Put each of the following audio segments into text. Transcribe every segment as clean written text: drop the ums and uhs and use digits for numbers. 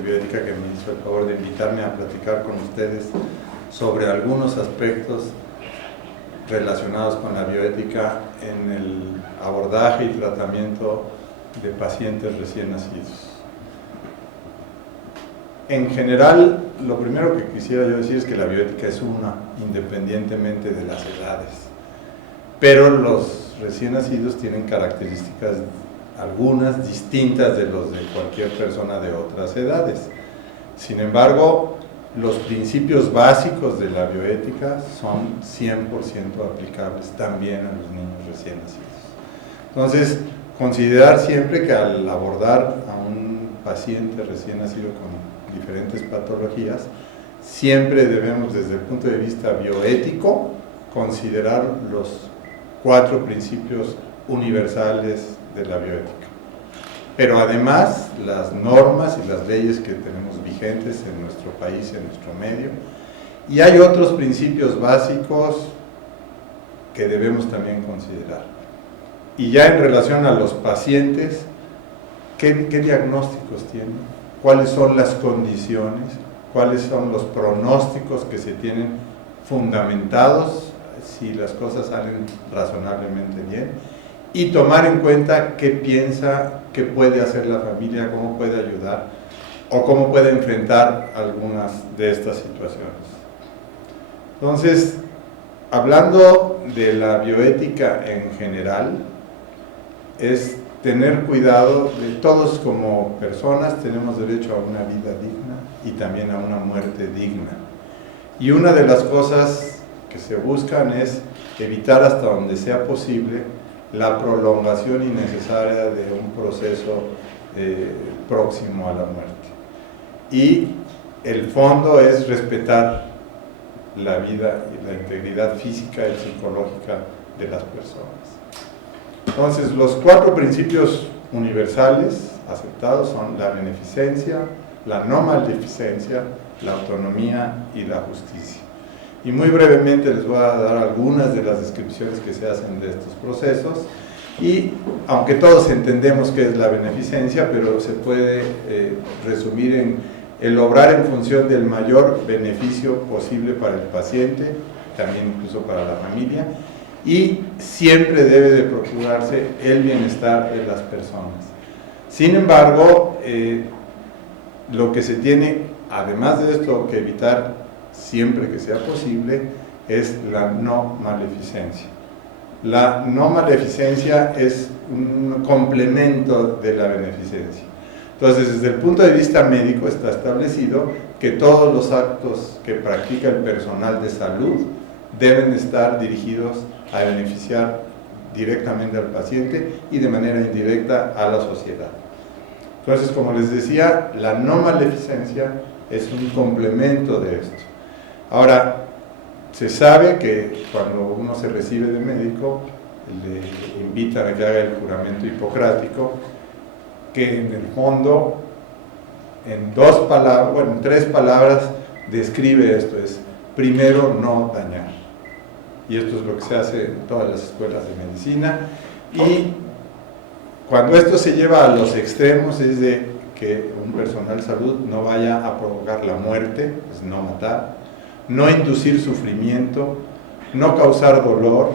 Bioética, que me hizo el favor de invitarme a platicar con ustedes sobre algunos aspectos relacionados con la bioética en el abordaje y tratamiento de pacientes recién nacidos. En general, lo primero que quisiera yo decir es que la bioética es una, independientemente de las edades. Pero los recién nacidos tienen características, algunas distintas de los de cualquier persona de otras edades. Sin embargo, los principios básicos de la bioética son 100% aplicables también a los niños recién nacidos. Entonces, considerar siempre que al abordar a un paciente recién nacido con diferentes patologías, siempre debemos, desde el punto de vista bioético, considerar los 4 principios universales de la bioética. Pero además, las normas y las leyes que tenemos vigentes en nuestro país, en nuestro medio, y hay otros principios básicos que debemos también considerar. Y ya en relación a los pacientes, ¿qué diagnósticos tienen? ¿Cuáles son las condiciones? ¿Cuáles son los pronósticos que se tienen fundamentados si las cosas salen razonablemente bien? Y tomar en cuenta qué piensa que puede hacer la familia, cómo puede ayudar o cómo puede enfrentar algunas de estas situaciones. Entonces, hablando de la bioética en general, es tener cuidado de todos como personas, tenemos derecho a una vida digna y también a una muerte digna. Y una de las cosas que se buscan es evitar hasta donde sea posible la prolongación innecesaria de un proceso próximo a la muerte. Y el fondo es respetar la vida y la integridad física y psicológica de las personas. Entonces, los 4 principios universales aceptados son la beneficencia, la no maleficencia, la autonomía y la justicia. Y muy brevemente les voy a dar algunas de las descripciones que se hacen de estos procesos. Y aunque todos entendemos qué es la beneficencia, pero se puede resumir en el obrar en función del mayor beneficio posible para el paciente, también incluso para la familia, y siempre debe de procurarse el bienestar de las personas. Sin embargo, lo que se tiene, además de esto, que evitar siempre que sea posible, es la no maleficencia. La no maleficencia es un complemento de la beneficencia. Entonces, desde el punto de vista médico está establecido que todos los actos que practica el personal de salud deben estar dirigidos a beneficiar directamente al paciente y de manera indirecta a la sociedad. Entonces, como les decía, la no maleficencia es un complemento de esto. Ahora, se sabe que cuando uno se recibe de médico, le invitan a que haga el juramento hipocrático, que en el fondo, en 3 palabras, describe esto, es primero no dañar. Y esto es lo que se hace en todas las escuelas de medicina. Y cuando esto se lleva a los extremos, es de que un personal de salud no vaya a provocar la muerte, es no matar, no inducir sufrimiento, no causar dolor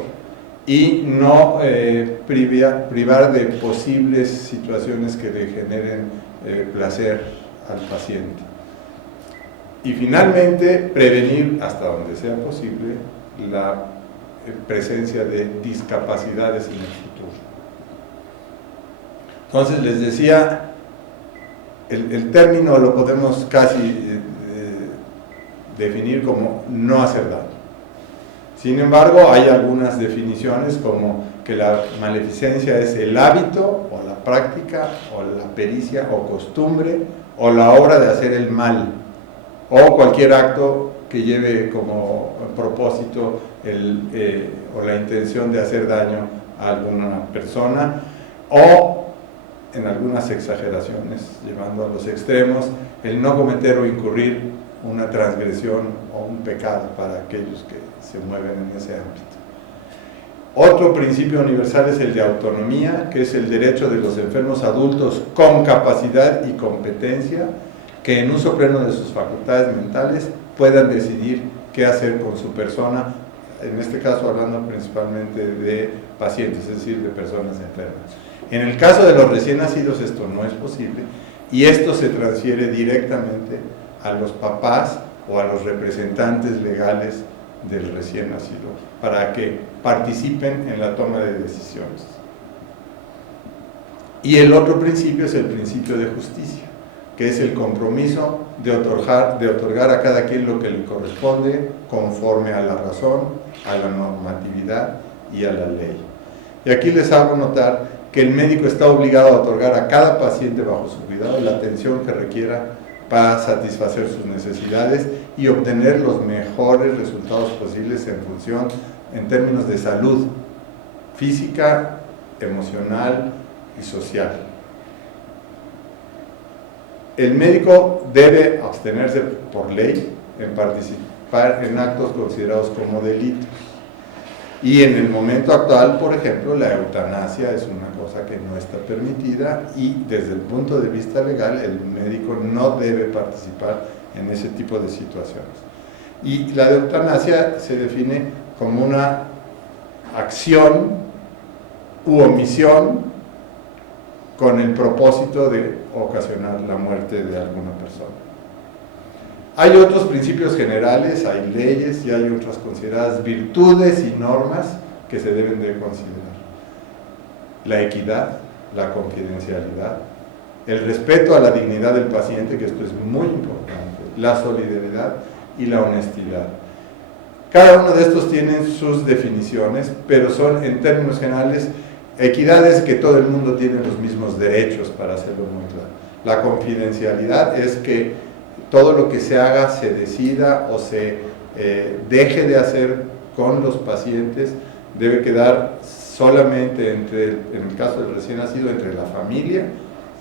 y no privar de posibles situaciones que le generen placer al paciente. Y finalmente, prevenir hasta donde sea posible la presencia de discapacidades en el futuro. Entonces, les decía, el término lo podemos casi definir como no hacer daño. Sin embargo, hay algunas definiciones como que la maleficencia es el hábito o la práctica o la pericia o costumbre o la obra de hacer el mal o cualquier acto que lleve como propósito o la intención de hacer daño a alguna persona, o en algunas exageraciones, llevando a los extremos, el no cometer o incurrir una transgresión o un pecado para aquellos que se mueven en ese ámbito. Otro principio universal es el de autonomía, que es el derecho de los enfermos adultos con capacidad y competencia que en uso pleno de sus facultades mentales puedan decidir qué hacer con su persona, en este caso hablando principalmente de pacientes, es decir, de personas enfermas. En el caso de los recién nacidos esto no es posible y esto se transfiere directamente a los papás o a los representantes legales del recién nacido para que participen en la toma de decisiones. Y el otro principio es el principio de justicia, que es el compromiso de otorgar a cada quien lo que le corresponde conforme a la razón, a la normatividad y a la ley. Y aquí les hago notar que el médico está obligado a otorgar a cada paciente bajo su cuidado la atención que requiera para satisfacer sus necesidades y obtener los mejores resultados posibles en términos de salud física, emocional y social. El médico debe abstenerse por ley en participar en actos considerados como delitos. Y en el momento actual, por ejemplo, la eutanasia es una cosa que no está permitida y desde el punto de vista legal el médico no debe participar en ese tipo de situaciones. Y la eutanasia se define como una acción u omisión con el propósito de ocasionar la muerte de alguna persona. Hay otros principios generales, hay leyes y hay otras consideradas virtudes y normas que se deben de considerar. La equidad, la confidencialidad, el respeto a la dignidad del paciente, que esto es muy importante, la solidaridad y la honestidad. Cada uno de estos tiene sus definiciones, pero son en términos generales equidad es que todo el mundo tiene los mismos derechos, para hacerlo muy claro. La confidencialidad es que todo lo que se haga, se decida o se deje de hacer con los pacientes debe quedar solamente en el caso del recién nacido, entre la familia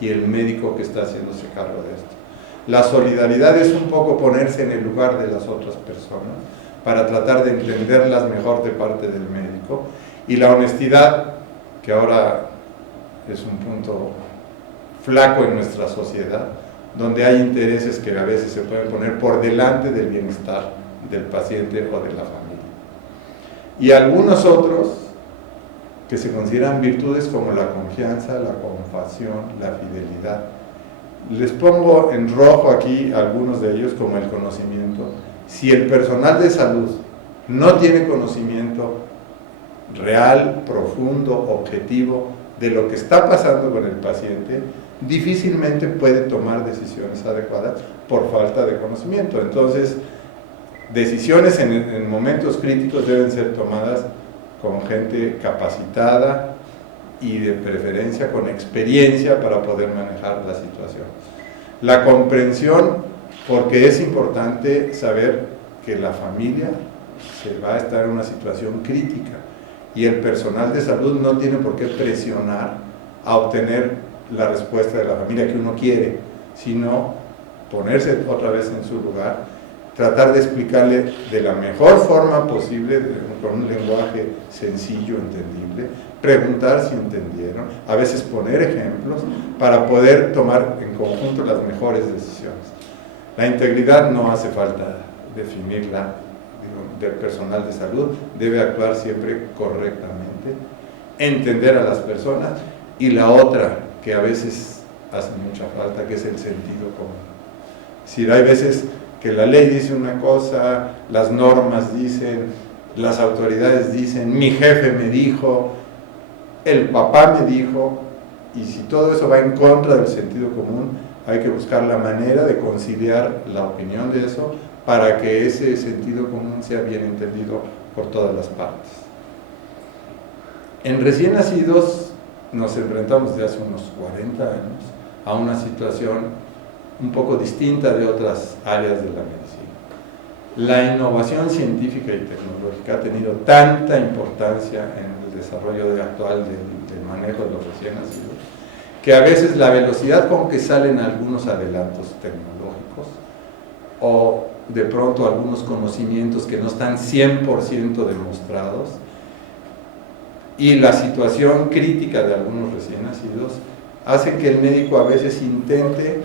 y el médico que está haciéndose cargo de esto. La solidaridad es un poco ponerse en el lugar de las otras personas para tratar de entenderlas mejor de parte del médico. Y la honestidad, que ahora es un punto flaco en nuestra sociedad, donde hay intereses que a veces se pueden poner por delante del bienestar del paciente o de la familia. Y algunos otros que se consideran virtudes como la confianza, la compasión, la fidelidad. Les pongo en rojo aquí algunos de ellos como el conocimiento. Si el personal de salud no tiene conocimiento real, profundo, objetivo de lo que está pasando con el paciente, difícilmente puede tomar decisiones adecuadas por falta de conocimiento. Entonces, decisiones en momentos críticos deben ser tomadas con gente capacitada y de preferencia con experiencia para poder manejar la situación. La comprensión, porque es importante saber que la familia se va a estar en una situación crítica y el personal de salud no tiene por qué presionar a obtener la respuesta de la familia que uno quiere, sino ponerse otra vez en su lugar, tratar de explicarle de la mejor forma posible, con un lenguaje sencillo, entendible, preguntar si entendieron, a veces poner ejemplos para poder tomar en conjunto las mejores decisiones. La integridad no hace falta definirla, del personal de salud, debe actuar siempre correctamente, entender a las personas, y la otra que a veces hace mucha falta, que es el sentido común. Es decir, hay veces que la ley dice una cosa, las normas dicen, las autoridades dicen, mi jefe me dijo, el papá me dijo, y si todo eso va en contra del sentido común, hay que buscar la manera de conciliar la opinión de eso para que ese sentido común sea bien entendido por todas las partes. En recién nacidos nos enfrentamos desde hace unos 40 años a una situación un poco distinta de otras áreas de la medicina. La innovación científica y tecnológica ha tenido tanta importancia en el desarrollo actual del manejo de los recién nacidos, que a veces la velocidad con que salen algunos adelantos tecnológicos o de pronto algunos conocimientos que no están 100% demostrados y la situación crítica de algunos recién nacidos hace que el médico a veces intente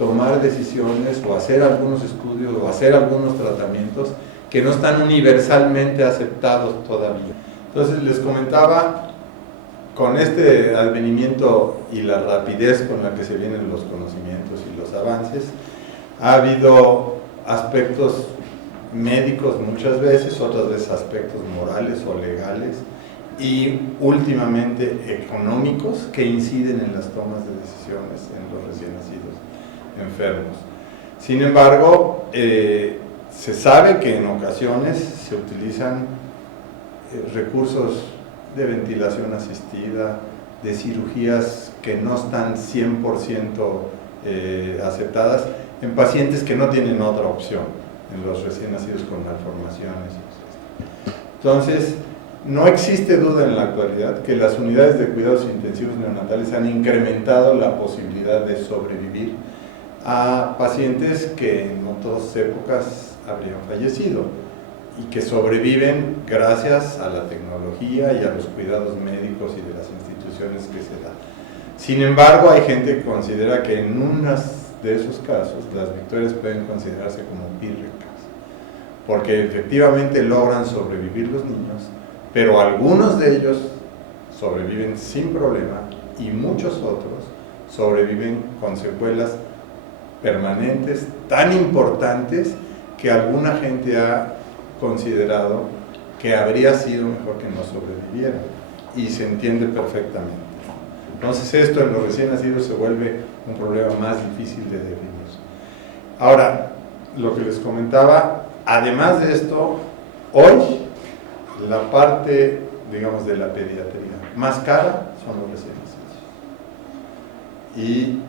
tomar decisiones o hacer algunos estudios o hacer algunos tratamientos que no están universalmente aceptados todavía. Entonces les comentaba, con este advenimiento y la rapidez con la que se vienen los conocimientos y los avances, ha habido aspectos médicos muchas veces, otras veces aspectos morales o legales, y últimamente económicos que inciden en las tomas de decisiones en los recién nacidos enfermos. Sin embargo, se sabe que en ocasiones se utilizan recursos de ventilación asistida, de cirugías que no están 100% aceptadas en pacientes que no tienen otra opción, en los recién nacidos con malformaciones. Entonces, no existe duda en la actualidad que las unidades de cuidados intensivos neonatales han incrementado la posibilidad de sobrevivir a pacientes que en otras épocas habrían fallecido y que sobreviven gracias a la tecnología y a los cuidados médicos y de las instituciones que se dan. Sin embargo, hay gente que considera que en unos de esos casos las victorias pueden considerarse como pírricas, porque efectivamente logran sobrevivir los niños, pero algunos de ellos sobreviven sin problema y muchos otros sobreviven con secuelas permanentes tan importantes que alguna gente ha considerado que habría sido mejor que no sobrevivieran, y se entiende perfectamente. Entonces esto en los recién nacidos se vuelve un problema más difícil de definir. Ahora, lo que les comentaba, además de esto, hoy la parte, digamos, de la pediatría más cara son los recién nacidos. Y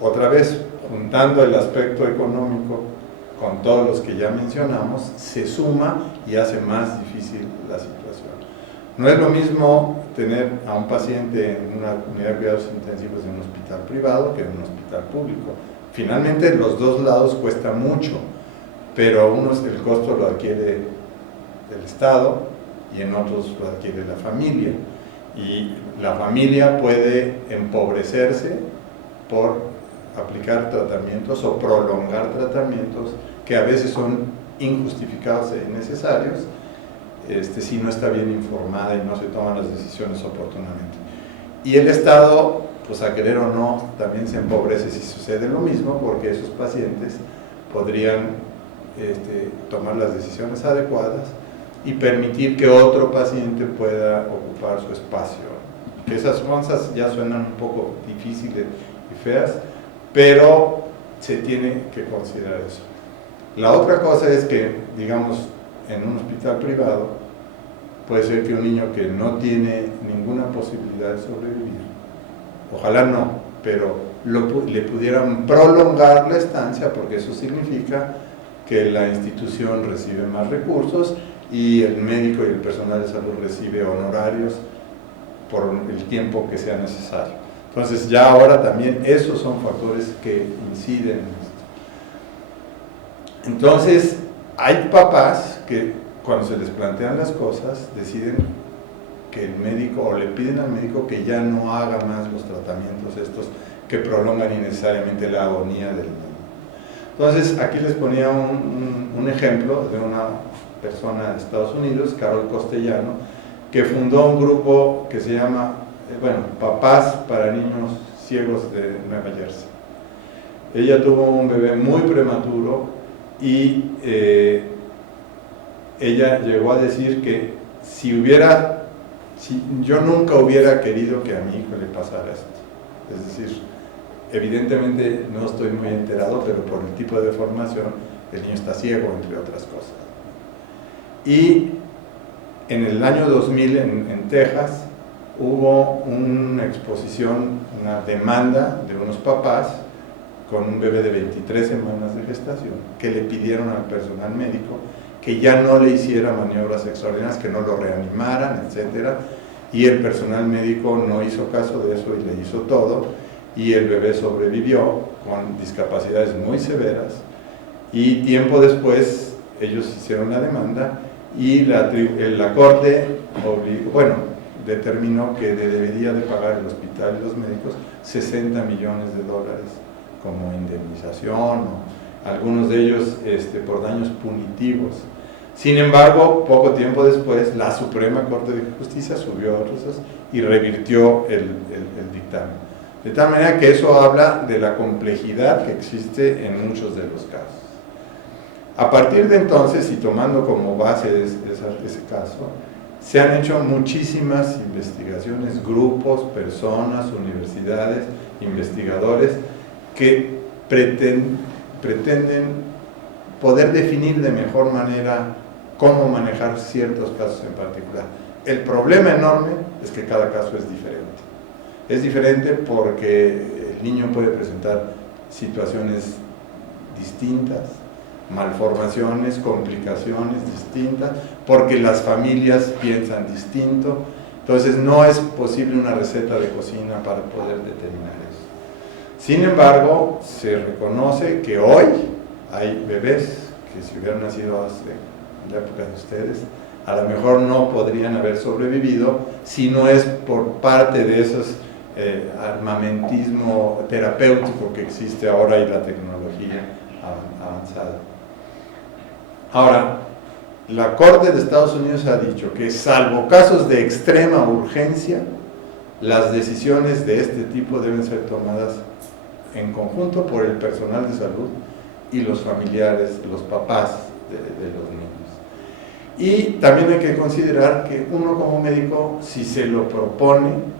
otra vez, juntando el aspecto económico con todos los que ya mencionamos, se suma y hace más difícil la situación. No es lo mismo tener a un paciente en una unidad de cuidados intensivos de un hospital privado que en un hospital público. Finalmente, los dos lados cuesta mucho, pero el costo lo adquiere el Estado y en otros lo adquiere la familia. Y la familia puede empobrecerse por aplicar tratamientos o prolongar tratamientos que a veces son injustificados e innecesarios si no está bien informada y no se toman las decisiones oportunamente. Y el Estado, pues a querer o no, también se empobrece si sucede lo mismo, porque esos pacientes podrían tomar las decisiones adecuadas y permitir que otro paciente pueda ocupar su espacio. Que esas cosas ya suenan un poco difíciles y feas, pero se tiene que considerar eso. La otra cosa es que, digamos, en un hospital privado, puede ser que un niño que no tiene ninguna posibilidad de sobrevivir, ojalá no, pero le pudieran prolongar la estancia, porque eso significa que la institución recibe más recursos y el médico y el personal de salud recibe honorarios por el tiempo que sea necesario. Entonces ya ahora también esos son factores que inciden en esto. Entonces hay papás que cuando se les plantean las cosas deciden que el médico, o le piden al médico que ya no haga más los tratamientos estos que prolongan innecesariamente la agonía del niño. Entonces aquí les ponía un ejemplo de una persona de Estados Unidos, Carol Costellano, que fundó un grupo que se llama, Papás para Niños Ciegos de Nueva Jersey. Ella tuvo un bebé muy prematuro y ella llegó a decir que si yo nunca hubiera querido que a mi hijo le pasara esto. Es decir, evidentemente no estoy muy enterado, pero por el tipo de deformación, el niño está ciego, entre otras cosas. Y en el año 2000 en Texas hubo una exposición, una demanda de unos papás con un bebé de 23 semanas de gestación que le pidieron al personal médico que ya no le hiciera maniobras extraordinarias, que no lo reanimaran, etc. Y el personal médico no hizo caso de eso y le hizo todo, y el bebé sobrevivió con discapacidades muy severas, y tiempo después ellos hicieron la demanda y la corte determinó que debería de pagar el hospital y los médicos $60 millones como indemnización, o algunos de ellos por daños punitivos. Sin embargo, poco tiempo después, la Suprema Corte de Justicia subió otros y revirtió el dictamen. De tal manera que eso habla de la complejidad que existe en muchos de los casos. A partir de entonces, y tomando como base ese caso, se han hecho muchísimas investigaciones, grupos, personas, universidades, investigadores, que pretenden poder definir de mejor manera cómo manejar ciertos casos en particular. El problema enorme es que cada caso es diferente. Es diferente porque el niño puede presentar situaciones distintas, malformaciones, complicaciones distintas, porque las familias piensan distinto. Entonces no es posible una receta de cocina para poder determinar eso. Sin embargo, se reconoce que hoy hay bebés que si hubieran nacido en la época de ustedes, a lo mejor no podrían haber sobrevivido si no es por parte de esos armamentismo terapéutico que existe ahora y la tecnología avanzada. Ahora, la Corte de Estados Unidos ha dicho que salvo casos de extrema urgencia, las decisiones de este tipo deben ser tomadas en conjunto por el personal de salud y los familiares, los papás de los niños. Y también hay que considerar que uno como médico, si se lo propone,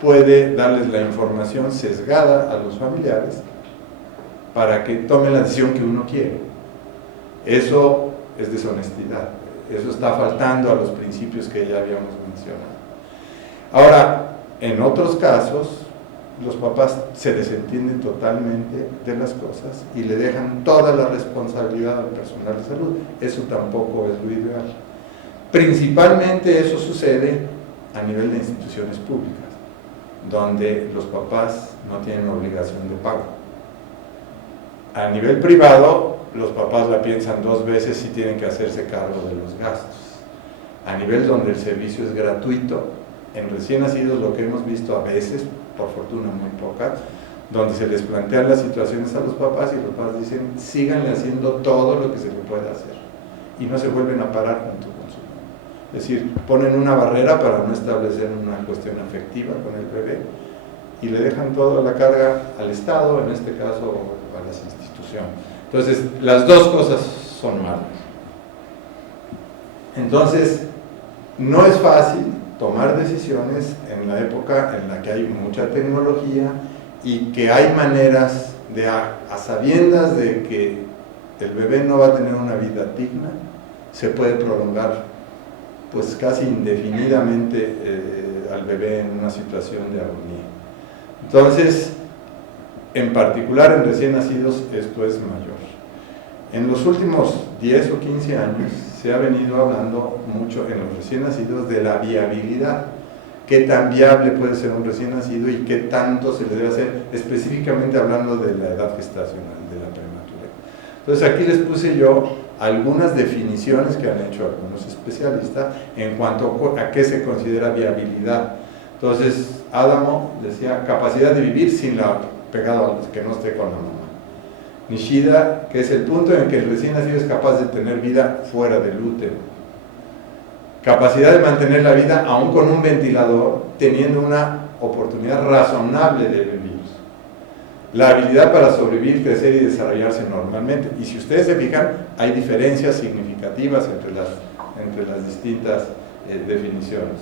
puede darles la información sesgada a los familiares para que tomen la decisión que uno quiere. Eso es deshonestidad, eso está faltando a los principios que ya habíamos mencionado. Ahora, en otros casos, los papás se desentienden totalmente de las cosas y le dejan toda la responsabilidad al personal de salud. Eso tampoco es lo ideal. Principalmente eso sucede a nivel de instituciones públicas, donde los papás no tienen obligación de pago. A nivel privado, los papás la piensan dos veces si tienen que hacerse cargo de los gastos. A nivel donde el servicio es gratuito, en recién nacidos lo que hemos visto a veces, por fortuna muy pocas, donde se les plantean las situaciones a los papás y los papás dicen, síganle haciendo todo lo que se le pueda hacer, y no se vuelven a parar junto con su hijo. Es decir, ponen una barrera para no establecer una cuestión afectiva con el bebé y le dejan toda la carga al Estado, en este caso a las instituciones. Entonces, las dos cosas son malas. Entonces, no es fácil tomar decisiones en la época en la que hay mucha tecnología y que hay maneras de, a sabiendas de que el bebé no va a tener una vida digna, se puede prolongar pues casi indefinidamente al bebé en una situación de agonía. Entonces, en particular en recién nacidos esto es mayor. En los últimos 10 o 15 años se ha venido hablando mucho en los recién nacidos de la viabilidad. Qué tan viable puede ser un recién nacido y qué tanto se le debe hacer, específicamente hablando de la edad gestacional, de la prematurez. Entonces aquí les puse yo algunas definiciones que han hecho algunos especialistas en cuanto a qué se considera viabilidad. Entonces, Adamo decía capacidad de vivir sin la pegada, que no esté con la mamá. Nishida, que es el punto en que el recién nacido es capaz de tener vida fuera del útero. Capacidad de mantener la vida aún con un ventilador, teniendo una oportunidad razonable de vivir. La habilidad para sobrevivir, crecer y desarrollarse normalmente. Y si ustedes se fijan, hay diferencias significativas entre las distintas definiciones.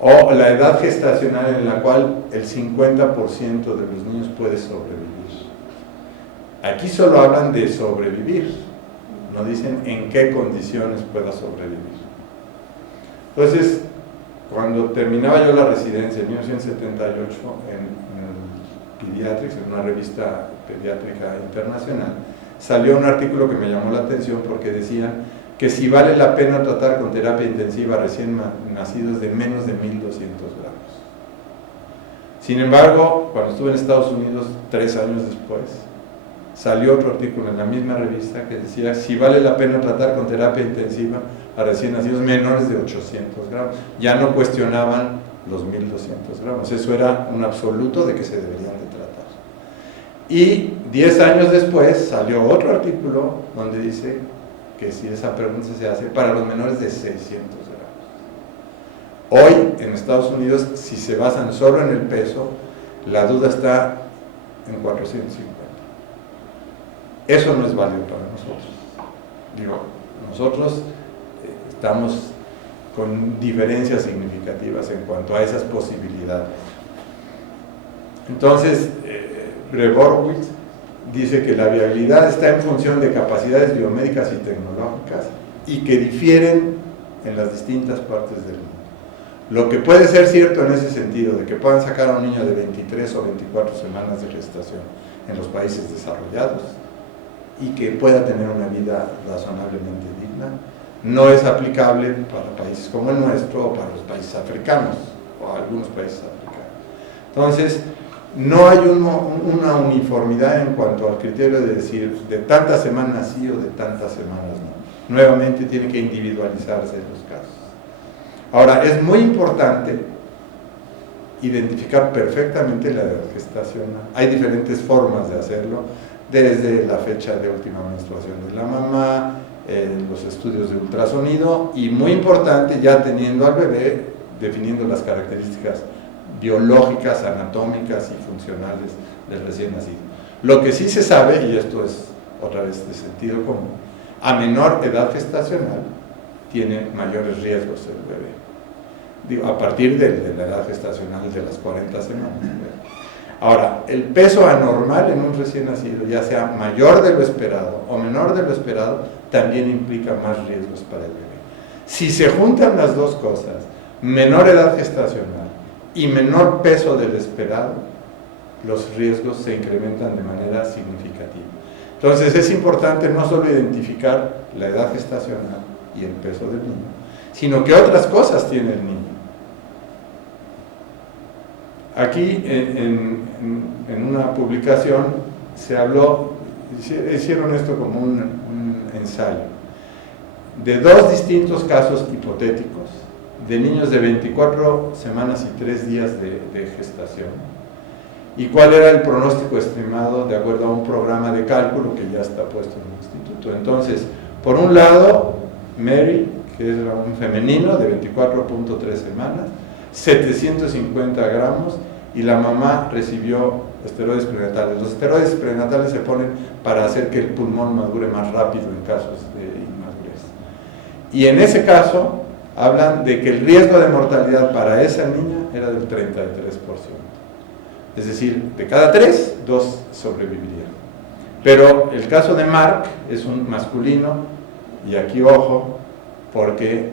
O la edad gestacional en la cual el 50% de los niños puede sobrevivir. Aquí solo hablan de sobrevivir, no dicen en qué condiciones pueda sobrevivir. Entonces, cuando terminaba yo la residencia en 1978 en Pediatrics, en una revista pediátrica internacional, salió un artículo que me llamó la atención porque decían que si vale la pena tratar con terapia intensiva recién nacidos de menos de 1200 gramos. Sin embargo, cuando estuve en Estados Unidos 3 años después, salió otro artículo en la misma revista que decía si vale la pena tratar con terapia intensiva a recién nacidos menores de 800 gramos. Ya no cuestionaban los 1200 gramos, eso era un absoluto de que se deberían de tratar. Y 10 años después salió otro artículo donde dice que si esa pregunta se hace para los menores de 600 gramos. Hoy en Estados Unidos, si se basan solo en el peso, la duda está en 450. Eso no es válido para nosotros. Digo, nosotros estamos con diferencias significativas en cuanto a esas posibilidades. Entonces, Greborowitz dice que la viabilidad está en función de capacidades biomédicas y tecnológicas y que difieren en las distintas partes del mundo. Lo que puede ser cierto en ese sentido, de que puedan sacar a un niño de 23 o 24 semanas de gestación en los países desarrollados y que pueda tener una vida razonablemente digna, no es aplicable para países como el nuestro o para los países africanos o algunos países africanos. Entonces, no hay una uniformidad en cuanto al criterio de decir de tantas semanas sí o de tantas semanas no. Nuevamente tiene que individualizarse los casos. Ahora, es muy importante identificar perfectamente la edad gestacional. Hay diferentes formas de hacerlo, desde la fecha de última menstruación de la mamá, los estudios de ultrasonido y, muy importante, ya teniendo al bebé, definiendo las características biológicas, anatómicas y funcionales del recién nacido. Lo que sí se sabe, y esto es otra vez de sentido común, a menor edad gestacional tiene mayores riesgos el bebé. Digo, a partir de la edad gestacional de las 40 semanas. Ahora, el peso anormal en un recién nacido, ya sea mayor de lo esperado o menor de lo esperado, también implica más riesgos para el bebé. Si se juntan las dos cosas, menor edad gestacional y menor peso del esperado, los riesgos se incrementan de manera significativa. Entonces es importante no solo identificar la edad gestacional y el peso del niño, sino que otras cosas tiene el niño. Aquí en una publicación se habló, hicieron esto como un ensayo, de dos distintos casos hipotéticos de niños de 24 semanas y 3 días de gestación, y cuál era el pronóstico estimado de acuerdo a un programa de cálculo que ya está puesto en el instituto. Entonces, por un lado, Mary, que era un femenino de 24.3 semanas, 750 gramos, y la mamá recibió esteroides prenatales. Los esteroides prenatales se ponen para hacer que el pulmón madure más rápido en casos de inmadurez. Y en ese caso, hablan de que el riesgo de mortalidad para esa niña era del 33%. Es decir, de cada 3, 2 sobrevivirían. Pero el caso de Mark es un masculino, y aquí ojo, porque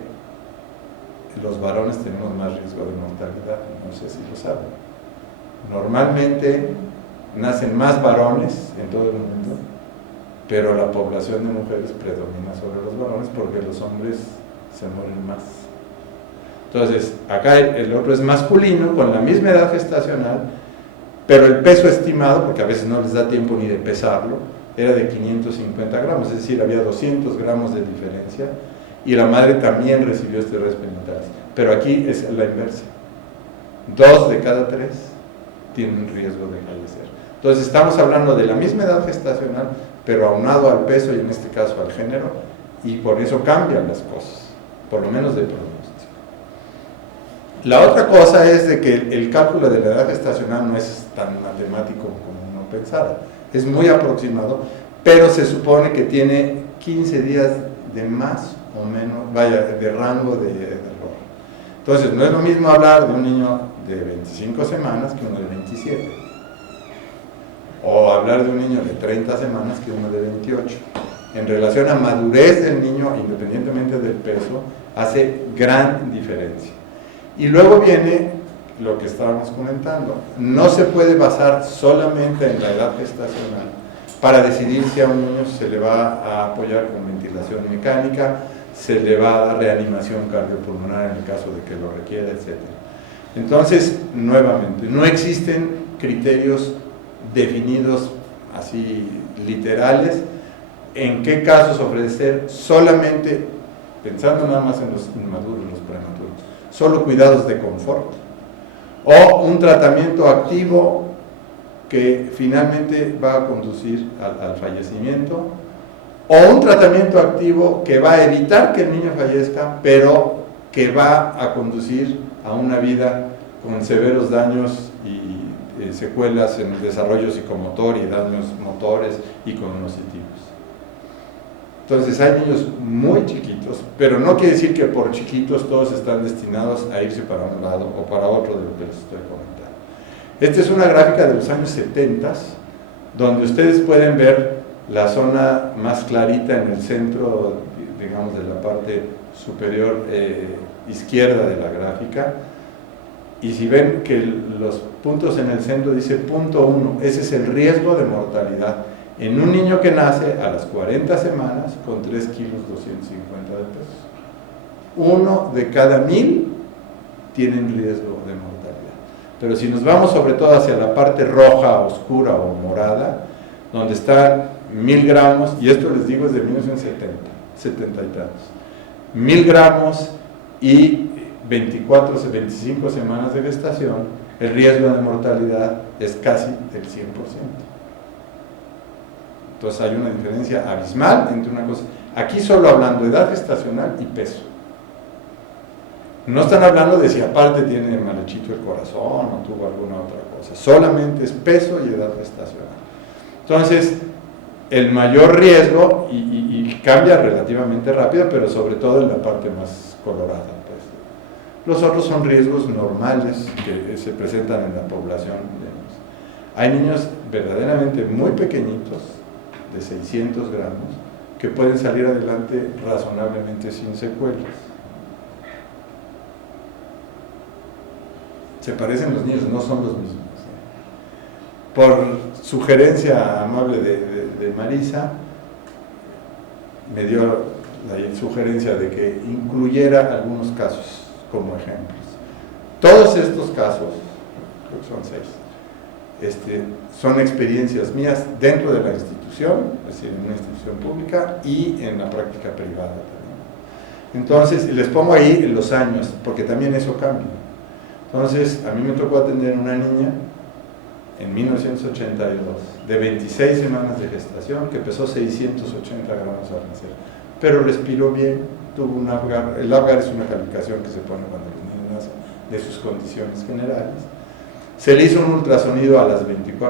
los varones tenemos más riesgo de mortalidad, no sé si lo saben. Normalmente nacen más varones en todo el mundo, pero la población de mujeres predomina sobre los varones porque los hombres se mueren más. Entonces, acá el otro es masculino, con la misma edad gestacional, pero el peso estimado, porque a veces no les da tiempo ni de pesarlo, era de 550 gramos, es decir, había 200 gramos de diferencia, y la madre también recibió esteroides prenatales. Pero aquí es la inversa. 2 de cada 3 tienen riesgo de fallecer. Entonces estamos hablando de la misma edad gestacional, pero aunado al peso y en este caso al género, y por eso cambian las cosas, por lo menos de pronóstico. La otra cosa es de que el cálculo de la edad gestacional no es tan matemático como uno pensaba, es muy aproximado, pero se supone que tiene 15 días de más o menos, de rango de error. Entonces no es lo mismo hablar de un niño de 25 semanas que uno de 27, o hablar de un niño de 30 semanas que uno de 28. En relación a madurez del niño, independientemente del peso, hace gran diferencia. Y luego viene lo que estábamos comentando. No se puede basar solamente en la edad gestacional para decidir si a un niño se le va a apoyar con ventilación mecánica, se le va a dar reanimación cardiopulmonar en el caso de que lo requiera, etc. Entonces, nuevamente, no existen criterios definidos así literales en qué casos ofrecer solamente, pensando nada más en los inmaduros, los prematuros, solo cuidados de confort, o un tratamiento activo que finalmente va a conducir al fallecimiento, o un tratamiento activo que va a evitar que el niño fallezca, pero que va a conducir a una vida con severos daños y secuelas en el desarrollo psicomotor y daños motores y cognitivos. Entonces hay niños muy chiquitos, pero no quiere decir que por chiquitos todos están destinados a irse para un lado o para otro de lo que les estoy comentando. Esta es una gráfica de los años 70, donde ustedes pueden ver la zona más clarita en el centro, digamos, de la parte superior izquierda de la gráfica, y si ven que los puntos en el centro dice punto 1, ese es el riesgo de mortalidad en un niño que nace a las 40 semanas con 3 kilos 250 de peso. 1 de cada 1000 tienen riesgo de mortalidad. Pero si nos vamos sobre todo hacia la parte roja, oscura o morada, donde están 1000 gramos, y esto les digo es de 1970, 70 y tantos, 1000 gramos y 25 semanas de gestación, el riesgo de mortalidad es casi del 100%. Entonces hay una diferencia abismal entre una cosa, aquí solo hablando de edad gestacional y peso. No están hablando de si aparte tiene malhechito el corazón o tuvo alguna otra cosa, solamente es peso y edad gestacional. Entonces, el mayor riesgo, y cambia relativamente rápido, pero sobre todo en la parte más colorada, pues. Los otros son riesgos normales que se presentan en la población. Hay niños verdaderamente muy pequeñitos, de 600 gramos, que pueden salir adelante razonablemente sin secuelas. Se parecen los niños, no son los mismos. Por sugerencia amable de Marisa, me dio la sugerencia de que incluyera algunos casos como ejemplos. Todos estos casos, creo que son 6, son experiencias mías dentro de la institución, es decir, en una institución pública y en la práctica privada también. Entonces, les pongo ahí los años, porque también eso cambia. Entonces, a mí me tocó atender a una niña en 1982, de 26 semanas de gestación, que pesó 680 gramos al nacer, pero respiró bien, tuvo un Apgar. El Apgar es una calificación que se pone cuando los niños nacen de sus condiciones generales. Se le hizo un ultrasonido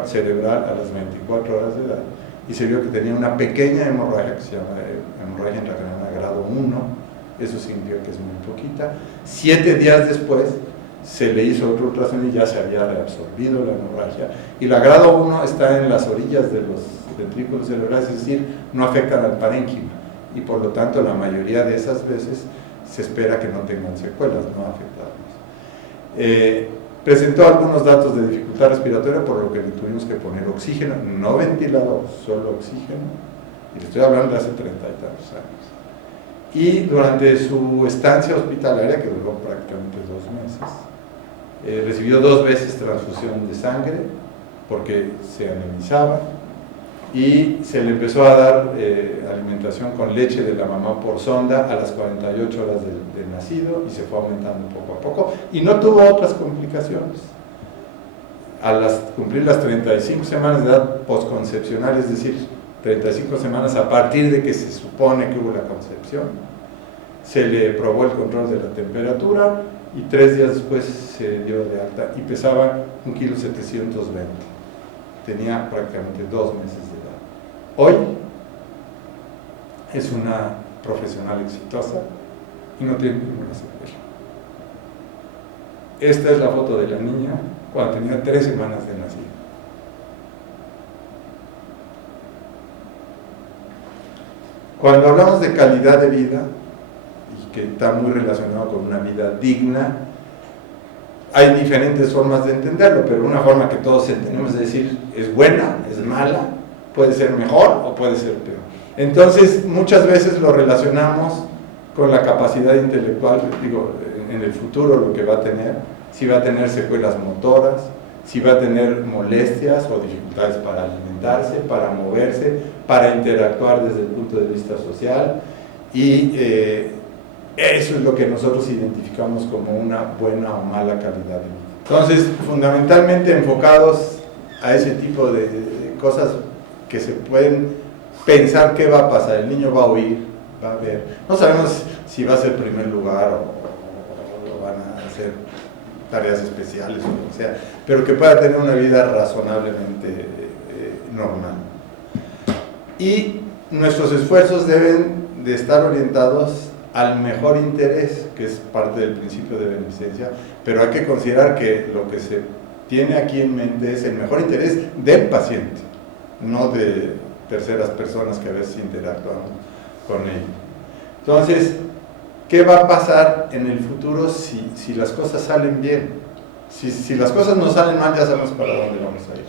cerebral a las 24 horas de edad y se vio que tenía una pequeña hemorragia que se llama hemorragia intracraniana grado 1, eso significa que es muy poquita. 7 días después se le hizo otro ultrasonido y ya se había reabsorbido la hemorragia, y la grado 1 está en las orillas de los ventrículos cerebrales, es decir, no afectan al parénquima, y por lo tanto la mayoría de esas veces se espera que no tengan secuelas, no afectadas. Presentó algunos datos de dificultad respiratoria, por lo que le tuvimos que poner oxígeno, no ventilador, solo oxígeno, y le estoy hablando de hace 30 y tantos años. Y durante su estancia hospitalaria, que duró prácticamente 2 meses, recibió 2 veces transfusión de sangre porque se anemizaba, y se le empezó a dar alimentación con leche de la mamá por sonda a las 48 horas de nacido, y se fue aumentando poco a poco y no tuvo otras complicaciones. Cumplir las 35 semanas de edad posconcepcional, es decir, 35 semanas a partir de que se supone que hubo la concepción, se le probó el control de la temperatura y 3 días después se dio de alta y pesaba 1,720 kg. Tenía prácticamente 2 meses de edad. Hoy es una profesional exitosa y no tiene ninguna secuela. Esta es la foto de la niña cuando tenía 3 semanas de nacido. Cuando hablamos de calidad de vida, y que está muy relacionado con una vida digna, hay diferentes formas de entenderlo, pero una forma que todos entendemos es decir, es buena, es mala, puede ser mejor o puede ser peor. Entonces, muchas veces lo relacionamos con la capacidad intelectual, digo, en el futuro lo que va a tener, si va a tener secuelas motoras, si va a tener molestias o dificultades para alimentarse, para moverse, para interactuar desde el punto de vista social, y eso es lo que nosotros identificamos como una buena o mala calidad de vida. Entonces, fundamentalmente enfocados a ese tipo de cosas que se pueden pensar qué va a pasar. El niño va a oír, va a ver. No sabemos si va a ser primer lugar o van a hacer tareas especiales o lo que sea, pero que pueda tener una vida razonablemente normal. Y nuestros esfuerzos deben de estar orientados al mejor interés, que es parte del principio de beneficencia, pero hay que considerar que lo que se tiene aquí en mente es el mejor interés del paciente, no de terceras personas que a veces interactúan con él. Entonces, ¿qué va a pasar en el futuro si las cosas salen bien? Si las cosas no salen mal, ya sabemos para dónde vamos a ir.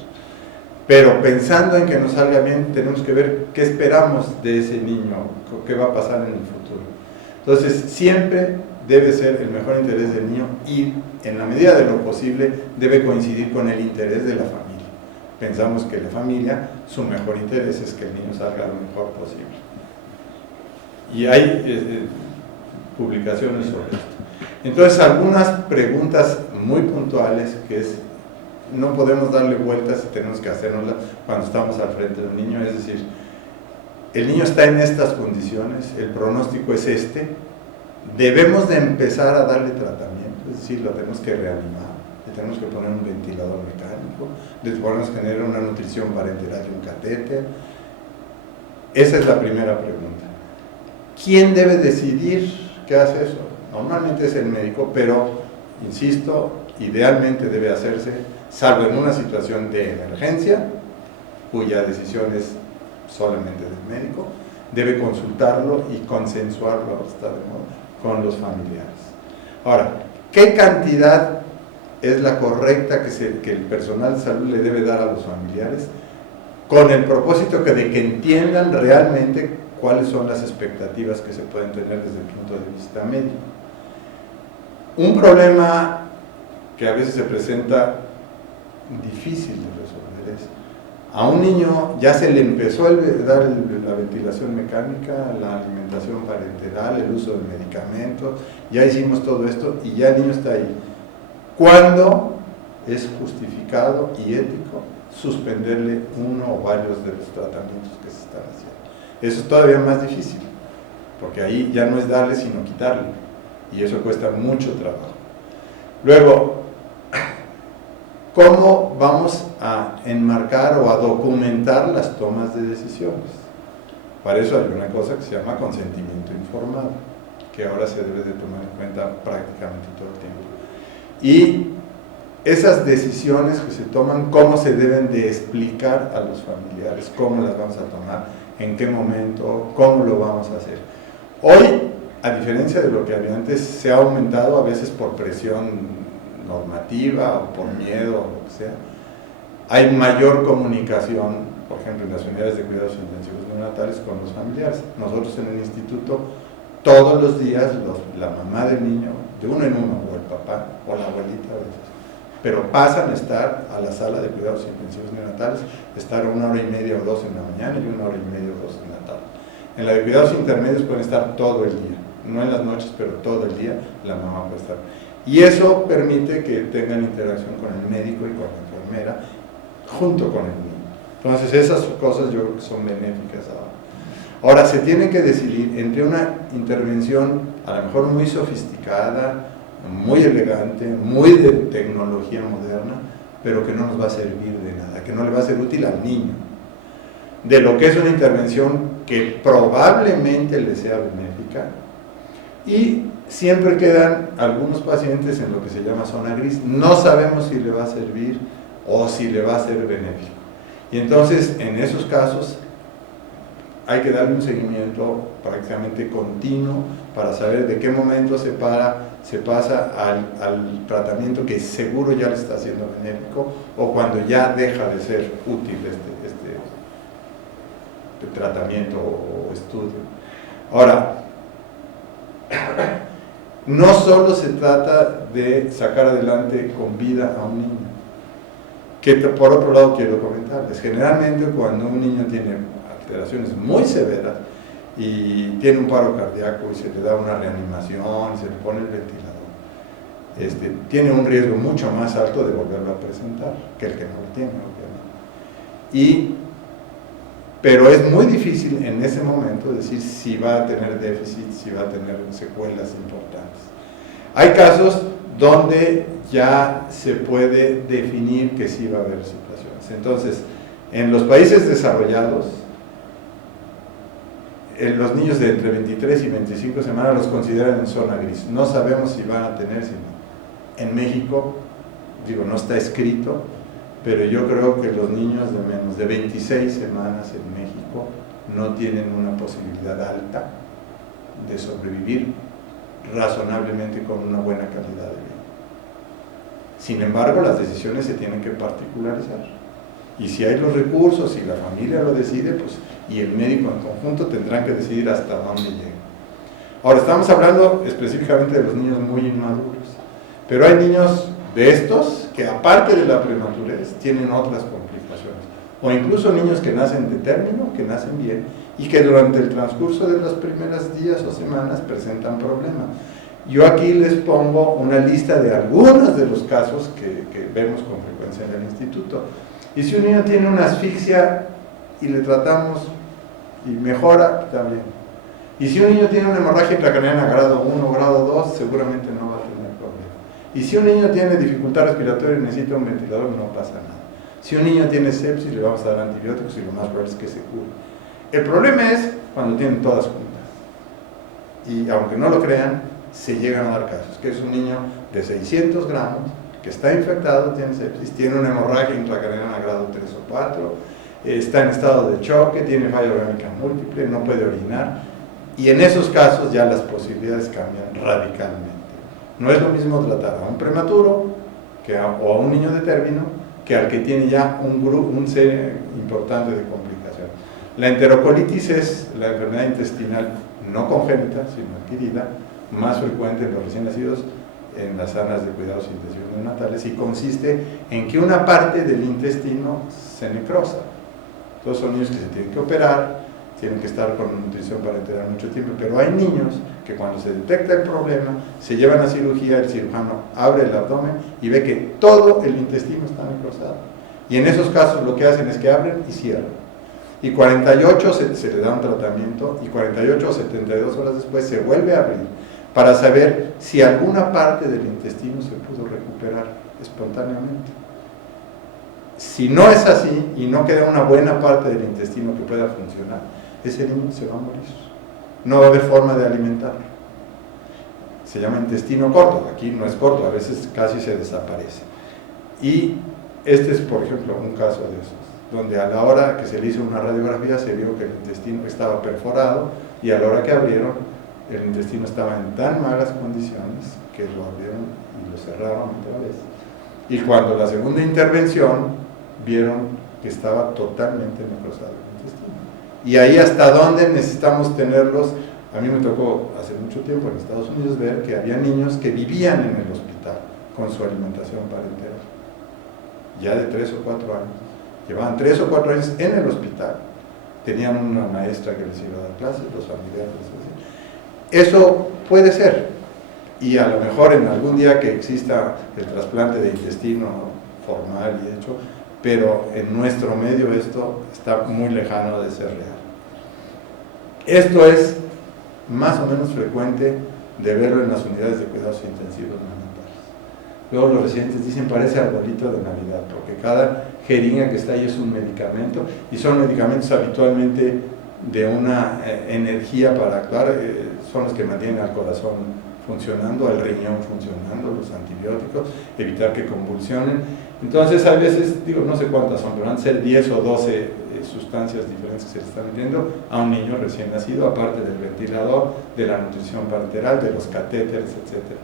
Pero pensando en que nos salga bien, tenemos que ver qué esperamos de ese niño, qué va a pasar en el futuro. Entonces, siempre debe ser el mejor interés del niño y, en la medida de lo posible, debe coincidir con el interés de la familia. Pensamos que la familia, su mejor interés es que el niño salga lo mejor posible. Y hay publicaciones sobre esto. Entonces, algunas preguntas muy puntuales que no podemos darle vueltas y tenemos que hacernoslas cuando estamos al frente del niño, es decir, el niño está en estas condiciones, el pronóstico es este, debemos de empezar a darle tratamiento, es decir, lo tenemos que reanimar, le tenemos que poner un ventilador mecánico, le tenemos que tener una nutrición parenteral y un catéter. Esa es la primera pregunta. ¿Quién debe decidir qué hace eso? Normalmente es el médico, pero, insisto, idealmente debe hacerse, salvo en una situación de emergencia, cuya decisión es solamente del médico, debe consultarlo y consensuarlo hasta de modo con los familiares. Ahora, ¿qué cantidad es la correcta que el personal de salud le debe dar a los familiares? Con el propósito de que entiendan realmente cuáles son las expectativas que se pueden tener desde el punto de vista médico. Un problema que a veces se presenta difícil de resolver es, a un niño ya se le empezó a dar la ventilación mecánica, la alimentación parenteral, el uso de medicamentos, ya hicimos todo esto y ya el niño está ahí. ¿Cuándo es justificado y ético suspenderle uno o varios de los tratamientos que se están haciendo? Eso es todavía más difícil, porque ahí ya no es darle sino quitarle, y eso cuesta mucho trabajo. Luego, ¿cómo vamos a enmarcar o a documentar las tomas de decisiones? Para eso hay una cosa que se llama consentimiento informado, que ahora se debe de tomar en cuenta prácticamente todo el tiempo. Y esas decisiones que se toman, ¿cómo se deben de explicar a los familiares? ¿Cómo las vamos a tomar? ¿En qué momento? ¿Cómo lo vamos a hacer? Hoy, a diferencia de lo que había antes, se ha aumentado a veces por presión normativa o por miedo o lo que sea. Hay mayor comunicación, por ejemplo, en las unidades de cuidados intensivos neonatales con los familiares. Nosotros en el instituto, todos los días, la mamá del niño, de uno en uno, o el papá, o la abuelita a veces, pero pasan a estar a la sala de cuidados intensivos neonatales, estar 1 hora y media o 2 en la mañana y 1 hora y media o 2 en la tarde. En la de cuidados intermedios pueden estar todo el día, no en las noches, pero todo el día la mamá puede estar. Y eso permite que tengan interacción con el médico y con la enfermera, junto con el niño. Entonces esas cosas yo creo que son benéficas ahora. Ahora, se tiene que decidir entre una intervención a lo mejor muy sofisticada, muy elegante, muy de tecnología moderna, pero que no nos va a servir de nada, que no le va a ser útil al niño, de lo que es una intervención que probablemente le sea benéfica, y siempre quedan algunos pacientes en lo que se llama zona gris. No sabemos si le va a servir o si le va a ser benéfico. Y entonces, en esos casos, hay que darle un seguimiento prácticamente continuo para saber de qué momento se pasa al tratamiento que seguro ya le está haciendo benéfico, o cuando ya deja de ser útil este tratamiento o estudio. Ahora, no solo se trata de sacar adelante con vida a un niño, que por otro lado quiero comentarles, generalmente cuando un niño tiene alteraciones muy severas y tiene un paro cardíaco y se le da una reanimación y se le pone el ventilador, tiene un riesgo mucho más alto de volverlo a presentar que el que no lo tiene, obviamente. Pero es muy difícil en ese momento decir si va a tener déficit, si va a tener secuelas importantes. Hay casos donde ya se puede definir que sí va a haber situaciones. Entonces, en los países desarrollados, los niños de entre 23 y 25 semanas los consideran en zona gris. No sabemos si van a tener, si no. En México, no está escrito, pero yo creo que los niños de menos de 26 semanas en México no tienen una posibilidad alta de sobrevivir razonablemente con una buena calidad de vida. Sin embargo, las decisiones se tienen que particularizar. Y si hay los recursos, si la familia lo decide, pues, y el médico en conjunto tendrán que decidir hasta dónde llegan. Ahora, estamos hablando específicamente de los niños muy inmaduros, pero hay niños de estos que, aparte de la prematurez, tienen otras complicaciones, o incluso niños que nacen de término, que nacen bien, y que durante el transcurso de los primeros días o semanas presentan problemas. Yo aquí les pongo una lista de algunos de los casos que vemos con frecuencia en el instituto. Y si un niño tiene una asfixia y le tratamos y mejora, también. Y si un niño tiene una hemorragia intracraniana grado 1 o grado 2, seguramente no va a tener problema. Y si un niño tiene dificultad respiratoria y necesita un ventilador, no pasa nada. Si un niño tiene sepsis, le vamos a dar antibióticos y lo más probable es que se cure. El problema es cuando tienen todas juntas. Y aunque no lo crean, se llegan a dar casos, que es un niño de 600 gramos, que está infectado, tiene sepsis, tiene una hemorragia intracraniana grado 3 o 4, está en estado de choque, tiene falla orgánica múltiple, no puede orinar, y en esos casos ya las posibilidades cambian radicalmente. No es lo mismo tratar a un prematuro o a un niño de término que al que tiene ya un serie importante de complicaciones. La enterocolitis es la enfermedad intestinal no congénita, sino adquirida, más frecuente en los recién nacidos en las salas de cuidados intensivos neonatales, y consiste en que una parte del intestino se necrosa. Todos son niños que se tienen que operar, tienen que estar con nutrición parenteral mucho tiempo, pero hay niños que cuando se detecta el problema, se llevan a cirugía, el cirujano abre el abdomen y ve que todo el intestino está necrosado. Y en esos casos lo que hacen es que abren y cierran. Y 48 se le da un tratamiento, y 48 o 72 horas después se vuelve a abrir para saber si alguna parte del intestino se pudo recuperar espontáneamente. Si no es así y no queda una buena parte del intestino que pueda funcionar, ese niño se va a morir. No va a haber forma de alimentarlo. Se llama intestino corto, aquí no es corto, a veces casi se desaparece. Y este es, por ejemplo, un caso de esos, donde a la hora que se le hizo una radiografía se vio que el intestino estaba perforado, y a la hora que abrieron, el intestino estaba en tan malas condiciones que lo abrieron y lo cerraron otra vez. Y cuando la segunda intervención, vieron que estaba totalmente necrosado el intestino. Y ahí hasta dónde necesitamos tenerlos. A mí me tocó hace mucho tiempo en Estados Unidos ver que había niños que vivían en el hospital con su alimentación parenteral, ya de 3 o 4 años. Llevaban 3 o 4 años en el hospital, tenían una maestra que les iba a dar clases, los familiares, eso puede ser. Y a lo mejor en algún día que exista el trasplante de intestino formal y hecho, pero en nuestro medio esto está muy lejano de ser real. Esto es más o menos frecuente de verlo en las unidades de cuidados intensivos neonatales. Luego los residentes dicen, parece arbolito de Navidad, porque cada jeringa que está ahí es un medicamento, y son medicamentos habitualmente de una energía para actuar, son los que mantienen al corazón funcionando, al riñón funcionando, los antibióticos, evitar que convulsionen. Entonces, a veces, no sé cuántas son, pero van a ser 10 o 12 sustancias diferentes que se le están metiendo a un niño recién nacido, aparte del ventilador, de la nutrición parenteral, de los catéteres, etc.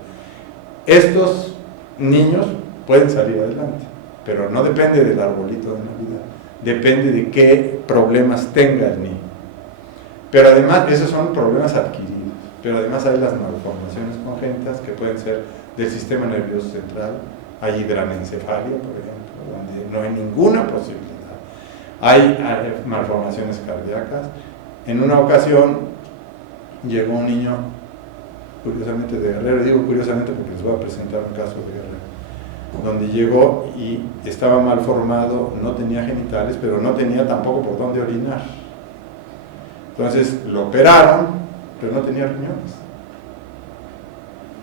Estos niños pueden salir adelante, pero no depende del arbolito de Navidad, depende de qué problemas tenga el niño. Pero además, esos son problemas adquiridos, pero además hay las malformaciones congénitas que pueden ser del sistema nervioso central. Hay hidranencefalia, por ejemplo, donde no hay ninguna posibilidad. Hay malformaciones cardíacas. En una ocasión llegó un niño curiosamente de Guerrero, digo curiosamente porque les voy a presentar un caso de Guerrero, donde llegó y estaba mal formado, no tenía genitales, pero no tenía tampoco por dónde orinar. Entonces lo operaron, pero no tenía riñones.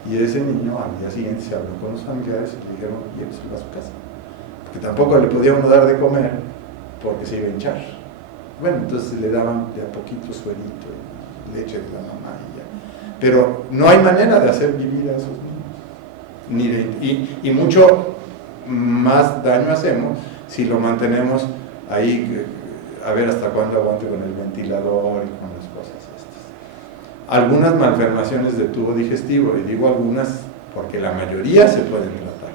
Y ese niño al día siguiente se habló con los familiares y le dijeron, lléveselo a su casa. Porque tampoco le podía uno dar de comer porque se iba a hinchar. Bueno, entonces le daban de a poquito suerito, leche de la mamá y ya. Pero no hay manera de hacer vivir a esos niños. Y mucho más daño hacemos si lo mantenemos ahí, a ver hasta cuándo aguante con el ventilador y con las cosas estas. Algunas malformaciones de tubo digestivo, y digo algunas porque la mayoría se pueden tratar.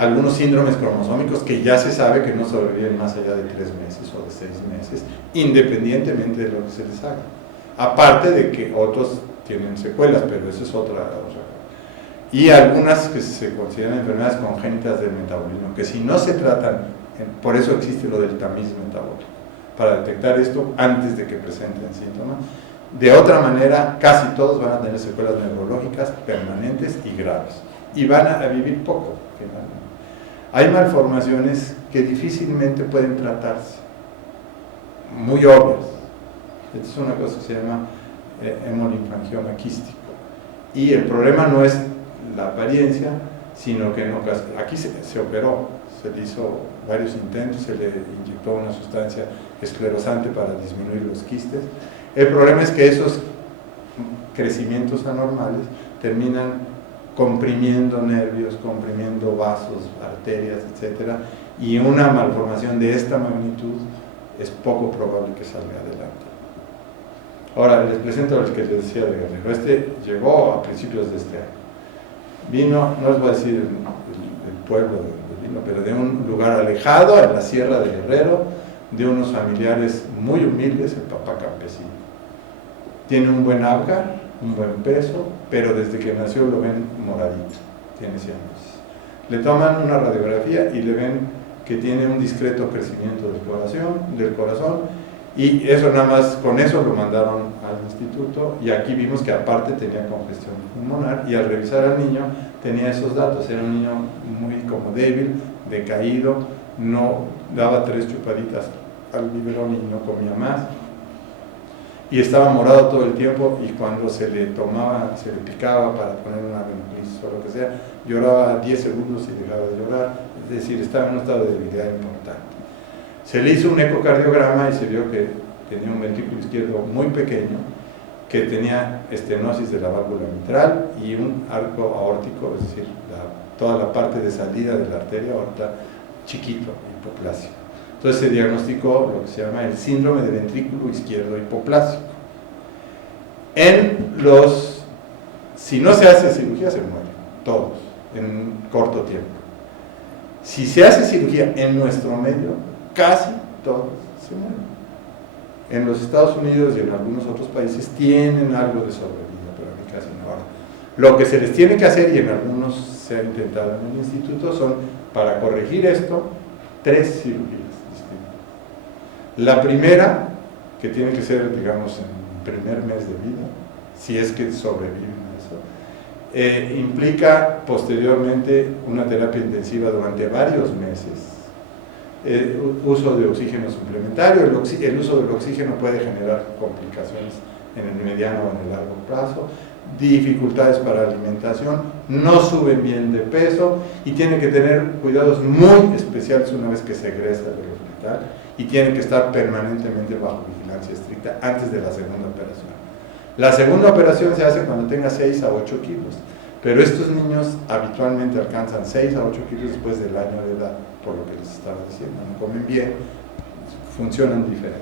Algunos síndromes cromosómicos que ya se sabe que no sobreviven más allá de 3 meses o de 6 meses, independientemente de lo que se les haga. Aparte de que otros tienen secuelas, pero eso es otra. Y algunas que se consideran enfermedades congénitas del metabolismo, que si no se tratan, por eso existe lo del tamiz metabólico, para detectar esto antes de que presenten síntomas. De otra manera, casi todos van a tener secuelas neurológicas permanentes y graves, y van a vivir poco, finalmente. Hay malformaciones que difícilmente pueden tratarse, muy obvias. Esta es una cosa que se llama hemolinfangioma quístico. Y el problema no es la apariencia, sino que aquí se operó, se le hizo varios intentos, se le inyectó una sustancia esclerosante para disminuir los quistes. El problema es que esos crecimientos anormales terminan comprimiendo nervios, comprimiendo vasos, arterias, etc. Y una malformación de esta magnitud es poco probable que salga adelante. Ahora les presento el que les decía de Guerrero. Este llegó a principios de este año. Vino, no les voy a decir el pueblo de donde vino, pero de un lugar alejado, en la sierra de Guerrero, de unos familiares muy humildes, el papá campesino. Tiene un buen hábitat, un buen peso, pero desde que nació lo ven moradito, tiene cianosis. Le toman una radiografía y le ven que tiene un discreto crecimiento del corazón, y eso nada más, con eso lo mandaron al instituto, y aquí vimos que aparte tenía congestión pulmonar, y al revisar al niño tenía esos datos. Era un niño muy como débil, decaído, no daba 3 chupaditas al biberón y no comía más, y estaba morado todo el tiempo, y cuando se le tomaba, se le picaba para poner una venoclisis o lo que sea, lloraba 10 segundos y dejaba de llorar, es decir, estaba en un estado de debilidad importante. Se le hizo un ecocardiograma y se vio que tenía un ventrículo izquierdo muy pequeño, que tenía estenosis de la válvula mitral y un arco aórtico, es decir, toda la parte de salida de la arteria aorta chiquito, hipoplásico. Entonces se diagnosticó lo que se llama el síndrome de ventrículo izquierdo hipoplásico. Si no se hace cirugía, se mueren todos en corto tiempo. Si se hace cirugía en nuestro medio, casi todos se mueren. En los Estados Unidos y en algunos otros países tienen algo de sobrevida, pero aquí casi no. Ahora, lo que se les tiene que hacer, y en algunos se ha intentado en el instituto, son, para corregir esto, 3 cirugías distintas. La primera, que tiene que ser, digamos, en el primer mes de vida, si es que sobreviven a eso, implica posteriormente una terapia intensiva durante varios meses, uso de oxígeno suplementario. El uso del oxígeno puede generar complicaciones en el mediano o en el largo plazo, dificultades para alimentación, no suben bien de peso y tienen que tener cuidados muy especiales una vez que se egresa del hospital, y tienen que estar permanentemente bajo vigilancia estricta antes de la segunda operación. La segunda operación se hace cuando tenga 6 a 8 kilos, pero estos niños habitualmente alcanzan 6 a 8 kilos después del año de edad, por lo que les estaba diciendo, no comen bien, funcionan diferente.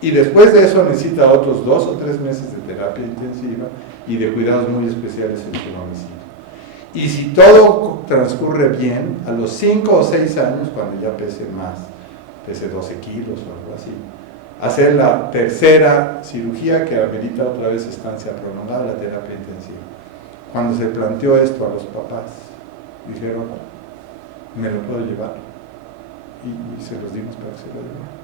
Y después de eso necesita otros 2 o 3 meses de terapia intensiva y de cuidados muy especiales en su domicilio. Y si todo transcurre bien, a los 5 o 6 años, cuando ya pese más, pese 12 kilos o algo así, hacer la tercera cirugía que amerita otra vez estancia prolongada, la terapia intensiva. Cuando se planteó esto a los papás, dijeron, me lo puedo llevar, y se los dimos para que se lo llevaran.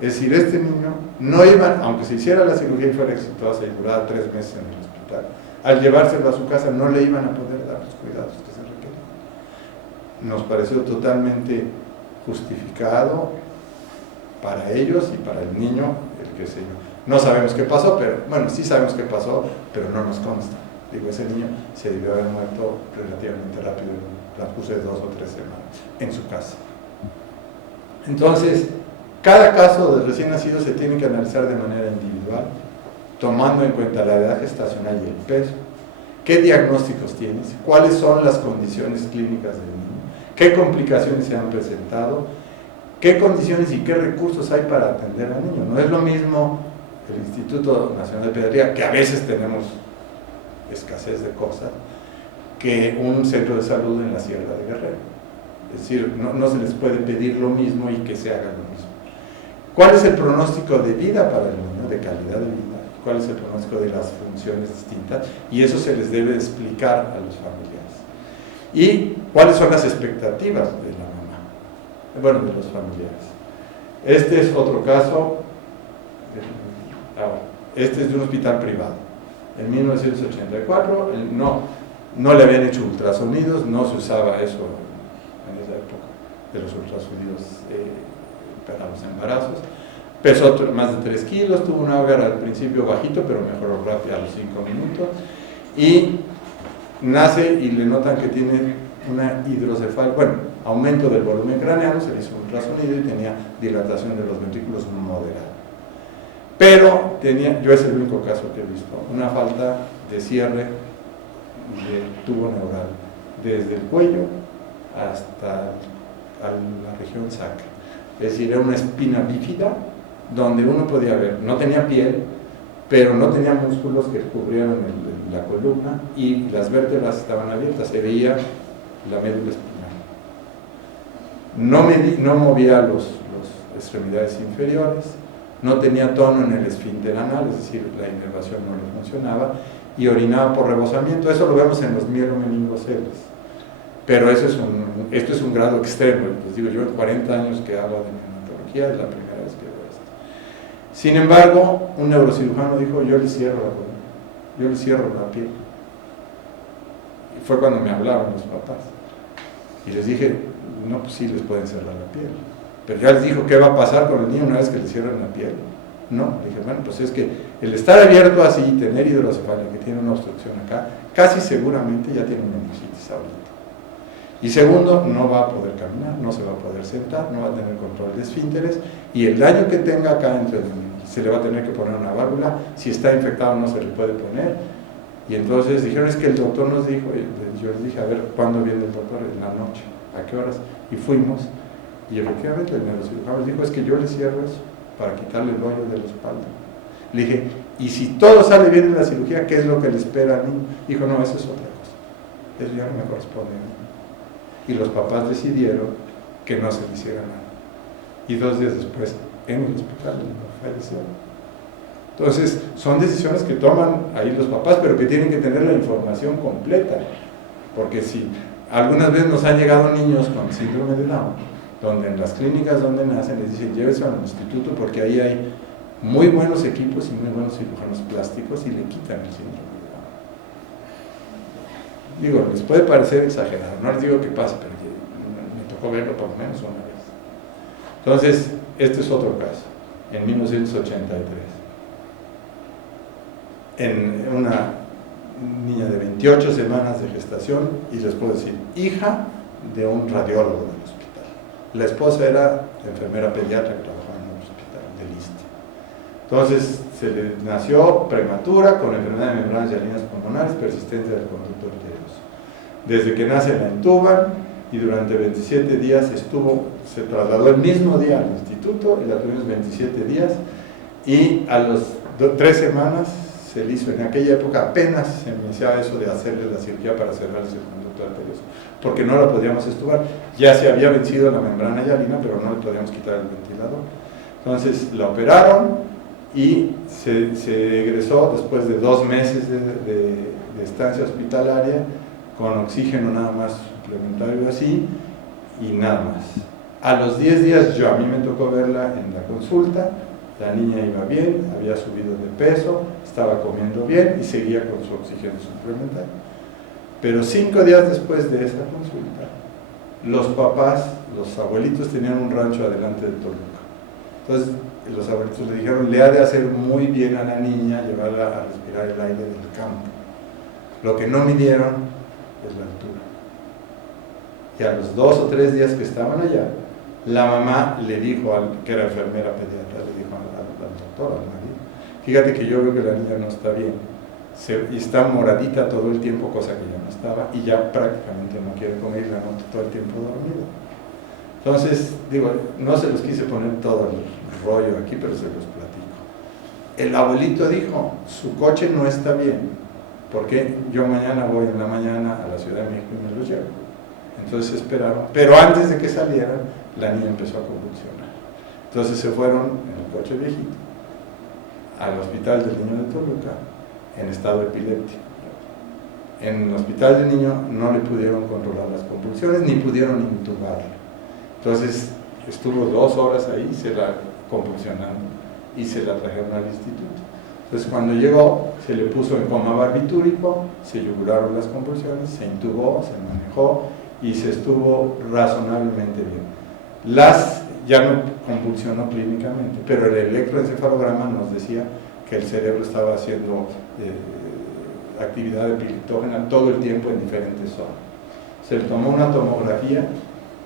Es decir, este niño no iba, aunque se hiciera la cirugía y fuera exitosa y durara 3 meses en el hospital, hospital. Al llevárselo a su casa no le iban a poder dar los cuidados que se requerían. Nos pareció totalmente justificado para ellos y para el niño el que se... No sabemos qué pasó, pero bueno, sí sabemos qué pasó, pero no nos consta. Digo, ese niño se debió haber muerto relativamente rápido, en el transcurso de 2 o 3 semanas, en su casa. Entonces, cada caso de recién nacido se tiene que analizar de manera individual, tomando en cuenta la edad gestacional y el peso, qué diagnósticos tienes, cuáles son las condiciones clínicas del niño, qué complicaciones se han presentado, qué condiciones y qué recursos hay para atender al niño. No es lo mismo el Instituto Nacional de Pediatría, que a veces tenemos escasez de cosas, que un centro de salud en la Sierra de Guerrero. Es decir, no se les puede pedir lo mismo y que se haga lo mismo. ¿Cuál es el pronóstico de vida para el niño, de calidad de vida? ¿Cuál es el pronóstico de las funciones distintas? Y eso se les debe explicar a los familiares. ¿Y cuáles son las expectativas de la mamá? Bueno, de los familiares. Este es otro caso. Este es de un hospital privado. En 1984 no le habían hecho ultrasonidos, no se usaba eso en esa época de los ultrasonidos para los embarazos. Pesó más de 3 kilos, tuvo un Auger al principio bajito, pero mejoró rápido a los 5 minutos. Y nace y le notan que tiene una hidrocefalia, bueno, aumento del volumen craneano, se le hizo un ultrasonido y tenía dilatación de los ventrículos moderada. Pero tenía, yo es el único caso que he visto, una falta de cierre del tubo neural, desde el cuello hasta la región sacra. Es decir, era una espina bífida donde uno podía ver, no tenía piel, pero no tenía músculos que cubrieran la columna y las vértebras estaban abiertas, se veía la médula espinal. No movía las extremidades inferiores, no tenía tono en el esfínter anal, es decir, la inervación no le funcionaba, y orinaba por rebosamiento. Eso lo vemos en los mielomeningoceles. Pero esto es un grado extremo. Les digo, yo en 40 años que hago de neonatología, es la primera vez que veo esto. Sin embargo, un neurocirujano dijo, yo le cierro la columna, yo le cierro la piel. Y fue cuando me hablaron los papás. Y les dije, no, pues sí les pueden cerrar la piel. Pero ya les dijo, ¿qué va a pasar con el niño una vez que le cierran la piel? No, le dije, bueno, pues es que el estar abierto así, tener hidrocefalia, que tiene una obstrucción acá, casi seguramente ya tiene una meningitis ahorita. Y segundo, no va a poder caminar, no se va a poder sentar, no va a tener control de esfínteres, y el daño que tenga acá se le va a tener que poner una válvula, si está infectado no se le puede poner. Y entonces dijeron, es que el doctor nos dijo, yo les dije, a ver, ¿cuándo viene el doctor? En la noche, ¿a qué horas? Y fuimos, y efectivamente el neurocirujano les dijo, es que yo le cierro eso para quitarle el hoyo de la espalda. Le dije, y si todo sale bien en la cirugía, ¿qué es lo que le espera al niño? Dijo, no, eso es otra cosa, eso ya no me corresponde a mí. Y los papás decidieron que no se le hiciera nada. Y 2 días después, en el hospital, falleció. Entonces, son decisiones que toman ahí los papás, pero que tienen que tener la información completa. Porque si algunas veces nos han llegado niños con síndrome de Down, donde en las clínicas donde nacen les dicen, llévese al instituto porque ahí hay muy buenos equipos y muy buenos cirujanos plásticos y le quitan el síndrome de Down. Digo, les puede parecer exagerado, no les digo que pase, pero me tocó verlo por lo menos una vez. Entonces, este es otro caso, en 1983. En una niña de 28 semanas de gestación, y les puedo decir, hija de un radiólogo del hospital. La esposa era enfermera pediatra que trabajaba en un hospital del ISSSTE. Entonces, se le nació prematura con enfermedad de membranas hialinas pulmonares, persistencia del conducto arterioso. Desde que nace la entuban y durante 27 días se trasladó el mismo día al instituto, y la tuvimos 27 días, y a las 3 semanas se le hizo, en aquella época apenas se iniciaba eso de hacerle la cirugía para cerrarse el conducto arterioso, porque no la podíamos extubar, ya se había vencido la membrana hialina, pero no le podíamos quitar el ventilador. Entonces la operaron y se egresó después de 2 meses de estancia hospitalaria, con oxígeno nada más suplementario así, y nada más. A los 10 días a mí me tocó verla en la consulta, La niña iba bien, había subido de peso, estaba comiendo bien y seguía con su oxígeno suplementario. Pero 5 días después de esa consulta, los papás, los abuelitos tenían un rancho adelante de Toluca. Entonces los abuelitos le dijeron, le ha de hacer muy bien a la niña llevarla a respirar el aire del campo. Lo que no midieron es la altura. Y a los 2 o 3 días que estaban allá, la mamá le dijo, que era enfermera pediatra, le dijo al doctor, al marido, fíjate que yo veo que la niña no está bien, y está moradita todo el tiempo, cosa que ya no estaba, y ya prácticamente no quiere comer, la noto todo el tiempo dormida. Entonces, digo, no se los quise poner todo el rollo aquí, pero se los platico. El abuelito dijo, su coche no está bien, porque yo mañana voy en la mañana a la Ciudad de México y me los llevo. Entonces esperaron, pero antes de que salieran, la niña empezó a convulsionar. Entonces se fueron en el coche viejito al hospital del niño de Toluca en estado epiléptico. En el hospital del niño no le pudieron controlar las convulsiones ni pudieron intubarlo. Entonces estuvo 2 horas ahí, convulsionando, y se la trajeron al instituto. Entonces cuando llegó, se le puso en coma barbitúrico, se yuguraron las convulsiones, se intubó, se manejó y se estuvo razonablemente bien. Ya no convulsionó clínicamente, pero el electroencefalograma nos decía que el cerebro estaba haciendo actividad epiléptica todo el tiempo en diferentes zonas. Se le tomó una tomografía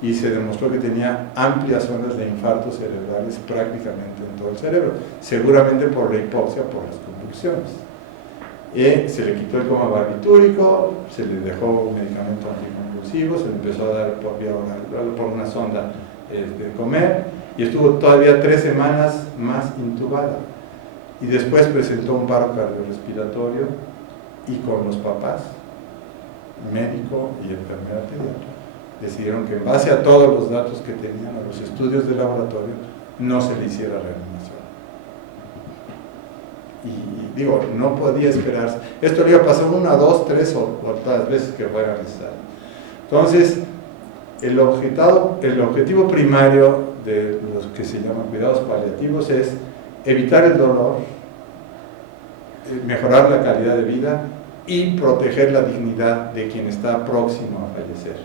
y se demostró que tenía amplias zonas de infartos cerebrales prácticamente en todo el cerebro, seguramente por la hipoxia, por las convulsiones. Se le quitó el coma barbitúrico, se le dejó un medicamento anticonvulsivo, se le empezó a dar por vía oral, por una sonda de comer, y estuvo todavía 3 semanas más intubada. Y después presentó un paro cardiorrespiratorio, y con los papás, médico y enfermera pediatra, decidieron que en base a todos los datos que tenían, a los estudios de laboratorio, no se le hiciera reanimación. Y digo, no podía esperarse. Esto le iba a pasar 1, 2, 3 o todas las veces que fuera necesario. Entonces, el objetivo primario de los que se llaman cuidados paliativos es evitar el dolor, mejorar la calidad de vida y proteger la dignidad de quien está próximo a fallecer.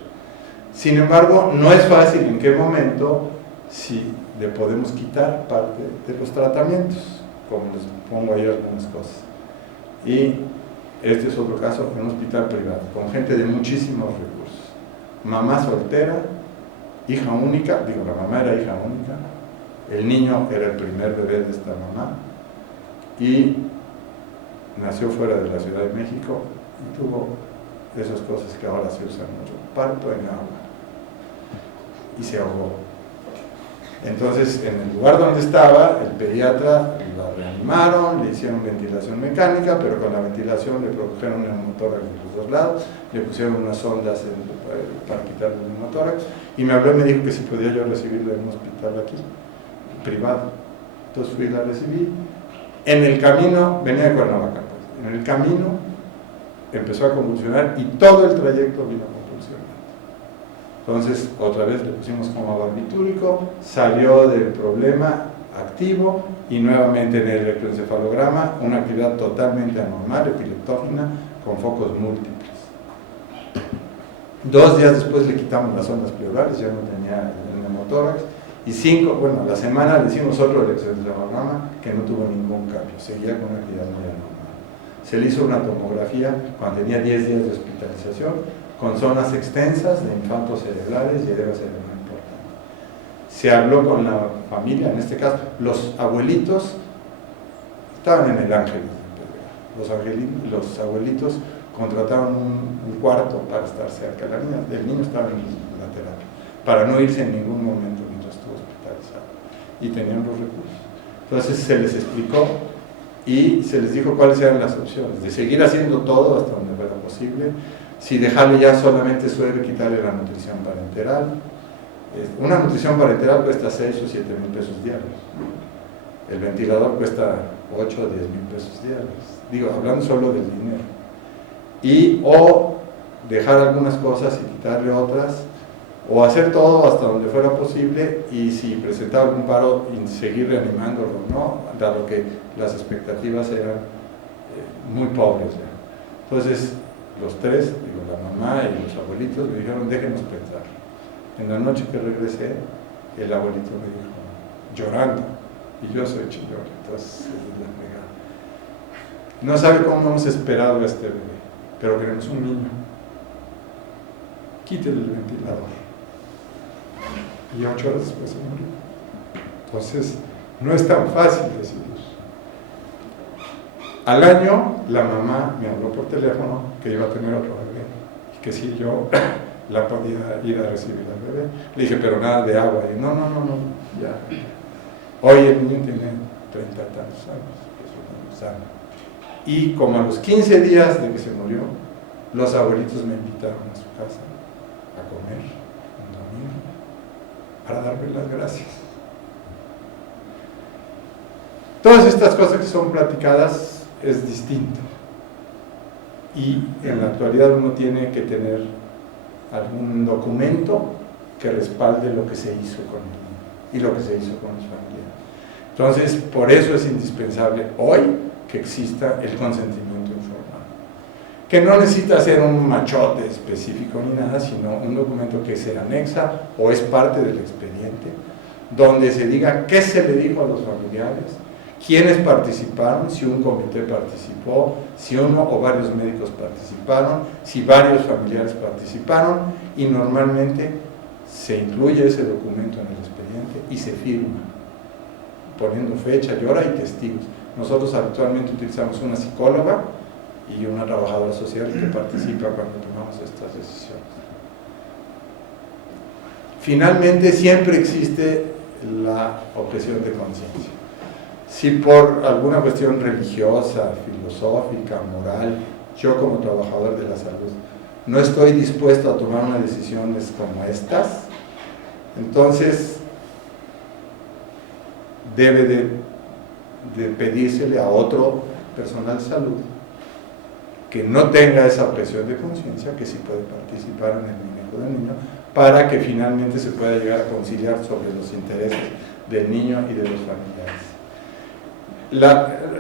Sin embargo, no es fácil en qué momento si le podemos quitar parte de los tratamientos, como les pongo ahí algunas cosas. Y este es otro caso en un hospital privado, con gente de muchísimos recursos. Mamá soltera, hija única, digo, la mamá era hija única, el niño era el primer bebé de esta mamá, y nació fuera de la Ciudad de México y tuvo esas cosas que ahora se usan mucho, parto en agua, y se ahogó. Entonces, en el lugar donde estaba, el pediatra la reanimaron, le hicieron ventilación mecánica, pero con la ventilación le produjeron un neumotórax de los 2 lados, le pusieron unas sondas para quitarle el neumotórax, y me habló y me dijo que si podía yo recibirla en un hospital aquí, privado. Entonces fui y la recibí. En el camino, venía de Cuernavaca, pues, en el camino empezó a convulsionar y todo el trayecto vino convulsionando. Entonces, otra vez le pusimos coma barbitúrico, salió del problema activo y nuevamente en el electroencefalograma una actividad totalmente anormal, epileptógena, con focos múltiples. 2 días después le quitamos las ondas pleurales, ya no tenía el neumotórax, y a la semana le hicimos otro electroencefalograma que no tuvo ningún cambio, seguía con una actividad muy anormal. Se le hizo una tomografía cuando tenía 10 días de hospitalización, con zonas extensas de infartos cerebrales y edema cerebral importante. Se habló con la familia, en este caso, los abuelitos estaban en el Ángel. Los abuelitos contrataron un cuarto para estar cerca. El niño estaba en la terapia, para no irse en ningún momento mientras estuvo hospitalizado. Y tenían los recursos. Entonces se les explicó y se les dijo cuáles eran las opciones, de seguir haciendo todo hasta donde fuera posible, si dejarle ya solamente suele quitarle la nutrición parenteral. Una nutrición parenteral cuesta 6 o 7 mil pesos diarios. El ventilador cuesta 8 o 10 mil pesos diarios. Digo, hablando solo del dinero. O dejar algunas cosas y quitarle otras, o hacer todo hasta donde fuera posible, y si presentaba algún paro, seguir reanimándolo, ¿no? Dado que las expectativas eran muy pobres, ¿no? Entonces, los tres, digo, la mamá y los abuelitos, me dijeron, déjenos pensar. En la noche que regresé, el abuelito me dijo, llorando, y yo soy chillón, entonces es la fregada. No sabe cómo hemos esperado a este bebé, pero queremos un niño. Quítele el ventilador. Y 8 horas después se murió. Entonces, no es tan fácil decidir. Al año, la mamá me habló por teléfono que iba a tener otro bebé, y que si yo la podía ir a recibir al bebé. Le dije, pero nada de agua. Y no, ya. Hoy el niño tiene 30 y tantos años, que es un niño sano. Y como a los 15 días de que se murió, los abuelitos me invitaron a su casa a comer un domingo para darme las gracias. Todas estas cosas que son platicadas es distinto, y en la actualidad uno tiene que tener algún documento que respalde lo que se hizo con el niño y lo que se hizo con los familiares. Entonces, por eso es indispensable hoy que exista el consentimiento informado, que no necesita ser un machote específico ni nada, sino un documento que se anexa o es parte del expediente, donde se diga qué se le dijo a los familiares, quiénes participaron, si un comité participó, si uno o varios médicos participaron, si varios familiares participaron, y normalmente se incluye ese documento en el expediente y se firma, poniendo fecha y hora y testigos. Nosotros actualmente utilizamos una psicóloga y una trabajadora social que participa cuando tomamos estas decisiones. Finalmente, siempre existe la objeción de conciencia. Si por alguna cuestión religiosa, filosófica, moral, yo como trabajador de la salud no estoy dispuesto a tomar unas decisiones como estas, entonces debe de pedírsele a otro personal de salud que no tenga esa objeción de conciencia, que sí puede participar en el manejo del niño, para que finalmente se pueda llegar a conciliar sobre los intereses del niño y de los familiares.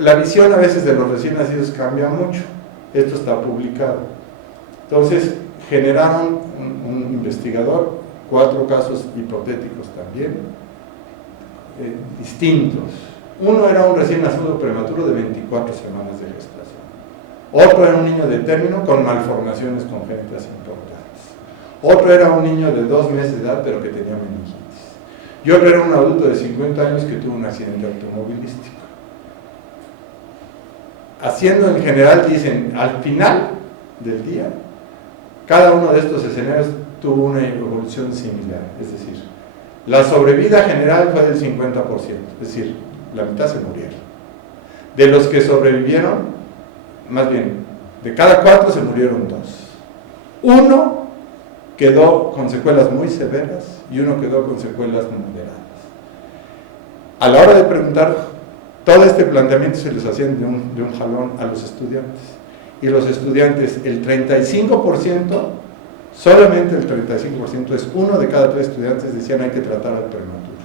La visión a veces de los recién nacidos cambia mucho. Esto está publicado. Entonces, generaron un investigador 4 casos hipotéticos también, distintos. Uno era un recién nacido prematuro de 24 semanas de gestación. Otro era un niño de término con malformaciones congénitas importantes. Otro era un niño de 2 meses de edad pero que tenía meningitis. Y otro era un adulto de 50 años que tuvo un accidente automovilístico. Haciendo en general, dicen, al final del día, cada uno de estos escenarios tuvo una evolución similar. Es decir, la sobrevida general fue del 50%, es decir, la mitad se murieron. De los que sobrevivieron, más bien, de cada 4 se murieron 2. Uno quedó con secuelas muy severas y uno quedó con secuelas moderadas. A la hora de preguntar, todo este planteamiento se les hacía de un jalón a los estudiantes. Y los estudiantes, el 35%, solamente el 35%, es 1 de cada 3 estudiantes decían hay que tratar al prematuro.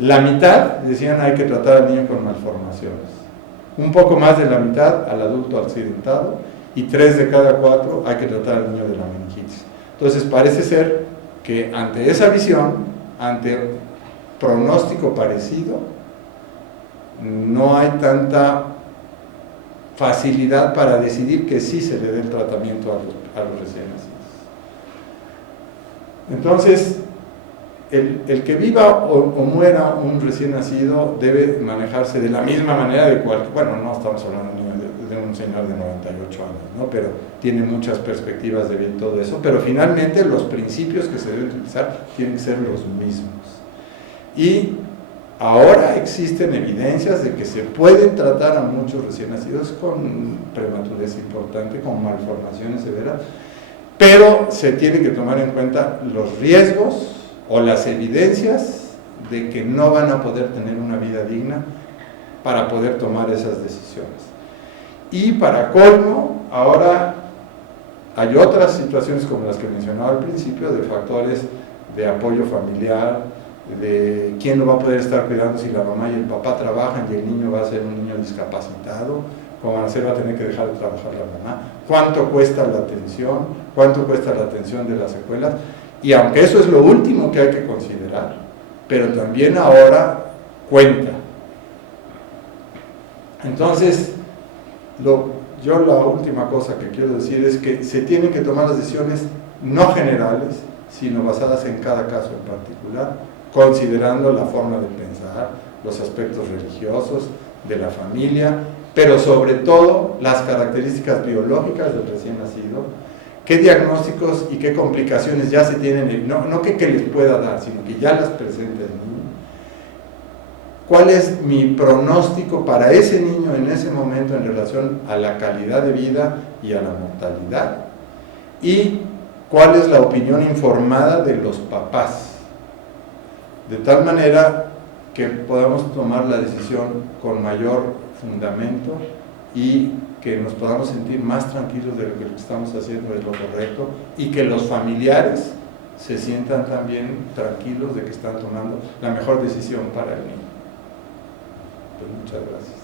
La mitad decían hay que tratar al niño con malformaciones. Un poco más de la mitad al adulto accidentado, y 3 de cada 4 hay que tratar al niño de la meningitis. Entonces parece ser que ante esa visión, ante pronóstico parecido, no hay tanta facilidad para decidir que sí se le dé el tratamiento a los recién nacidos. Entonces, el que viva o muera un recién nacido debe manejarse de la misma manera de bueno, no estamos hablando de un señor de 98 años, ¿no? Pero tiene muchas perspectivas de vida y todo eso, pero finalmente los principios que se deben utilizar tienen que ser los mismos. Y ahora existen evidencias de que se pueden tratar a muchos recién nacidos con prematurez importante, con malformaciones severas, pero se tiene que tomar en cuenta los riesgos o las evidencias de que no van a poder tener una vida digna para poder tomar esas decisiones. Y para colmo, ahora Hay otras situaciones como las que mencionaba al principio, de factores de apoyo familiar, de quién lo va a poder estar cuidando si la mamá y el papá trabajan y el niño va a ser un niño discapacitado, como va a tener que dejar de trabajar la mamá, cuánto cuesta la atención, cuánto cuesta la atención de las secuelas, y aunque eso es lo último que hay que considerar, pero también ahora cuenta. Entonces, yo la última cosa que quiero decir es que se tienen que tomar las decisiones no generales, sino basadas en cada caso en particular, considerando la forma de pensar, los aspectos religiosos de la familia, pero sobre todo las características biológicas del recién nacido, qué diagnósticos y qué complicaciones ya se tienen, no que les pueda dar, sino que ya las presenta el niño. ¿Cuál es mi pronóstico para ese niño en ese momento en relación a la calidad de vida y a la mortalidad? Y cuál es la opinión informada de los papás, de tal manera que podamos tomar la decisión con mayor fundamento y que nos podamos sentir más tranquilos de que lo que estamos haciendo es lo correcto y que los familiares se sientan también tranquilos de que están tomando la mejor decisión para el niño. Pues muchas gracias.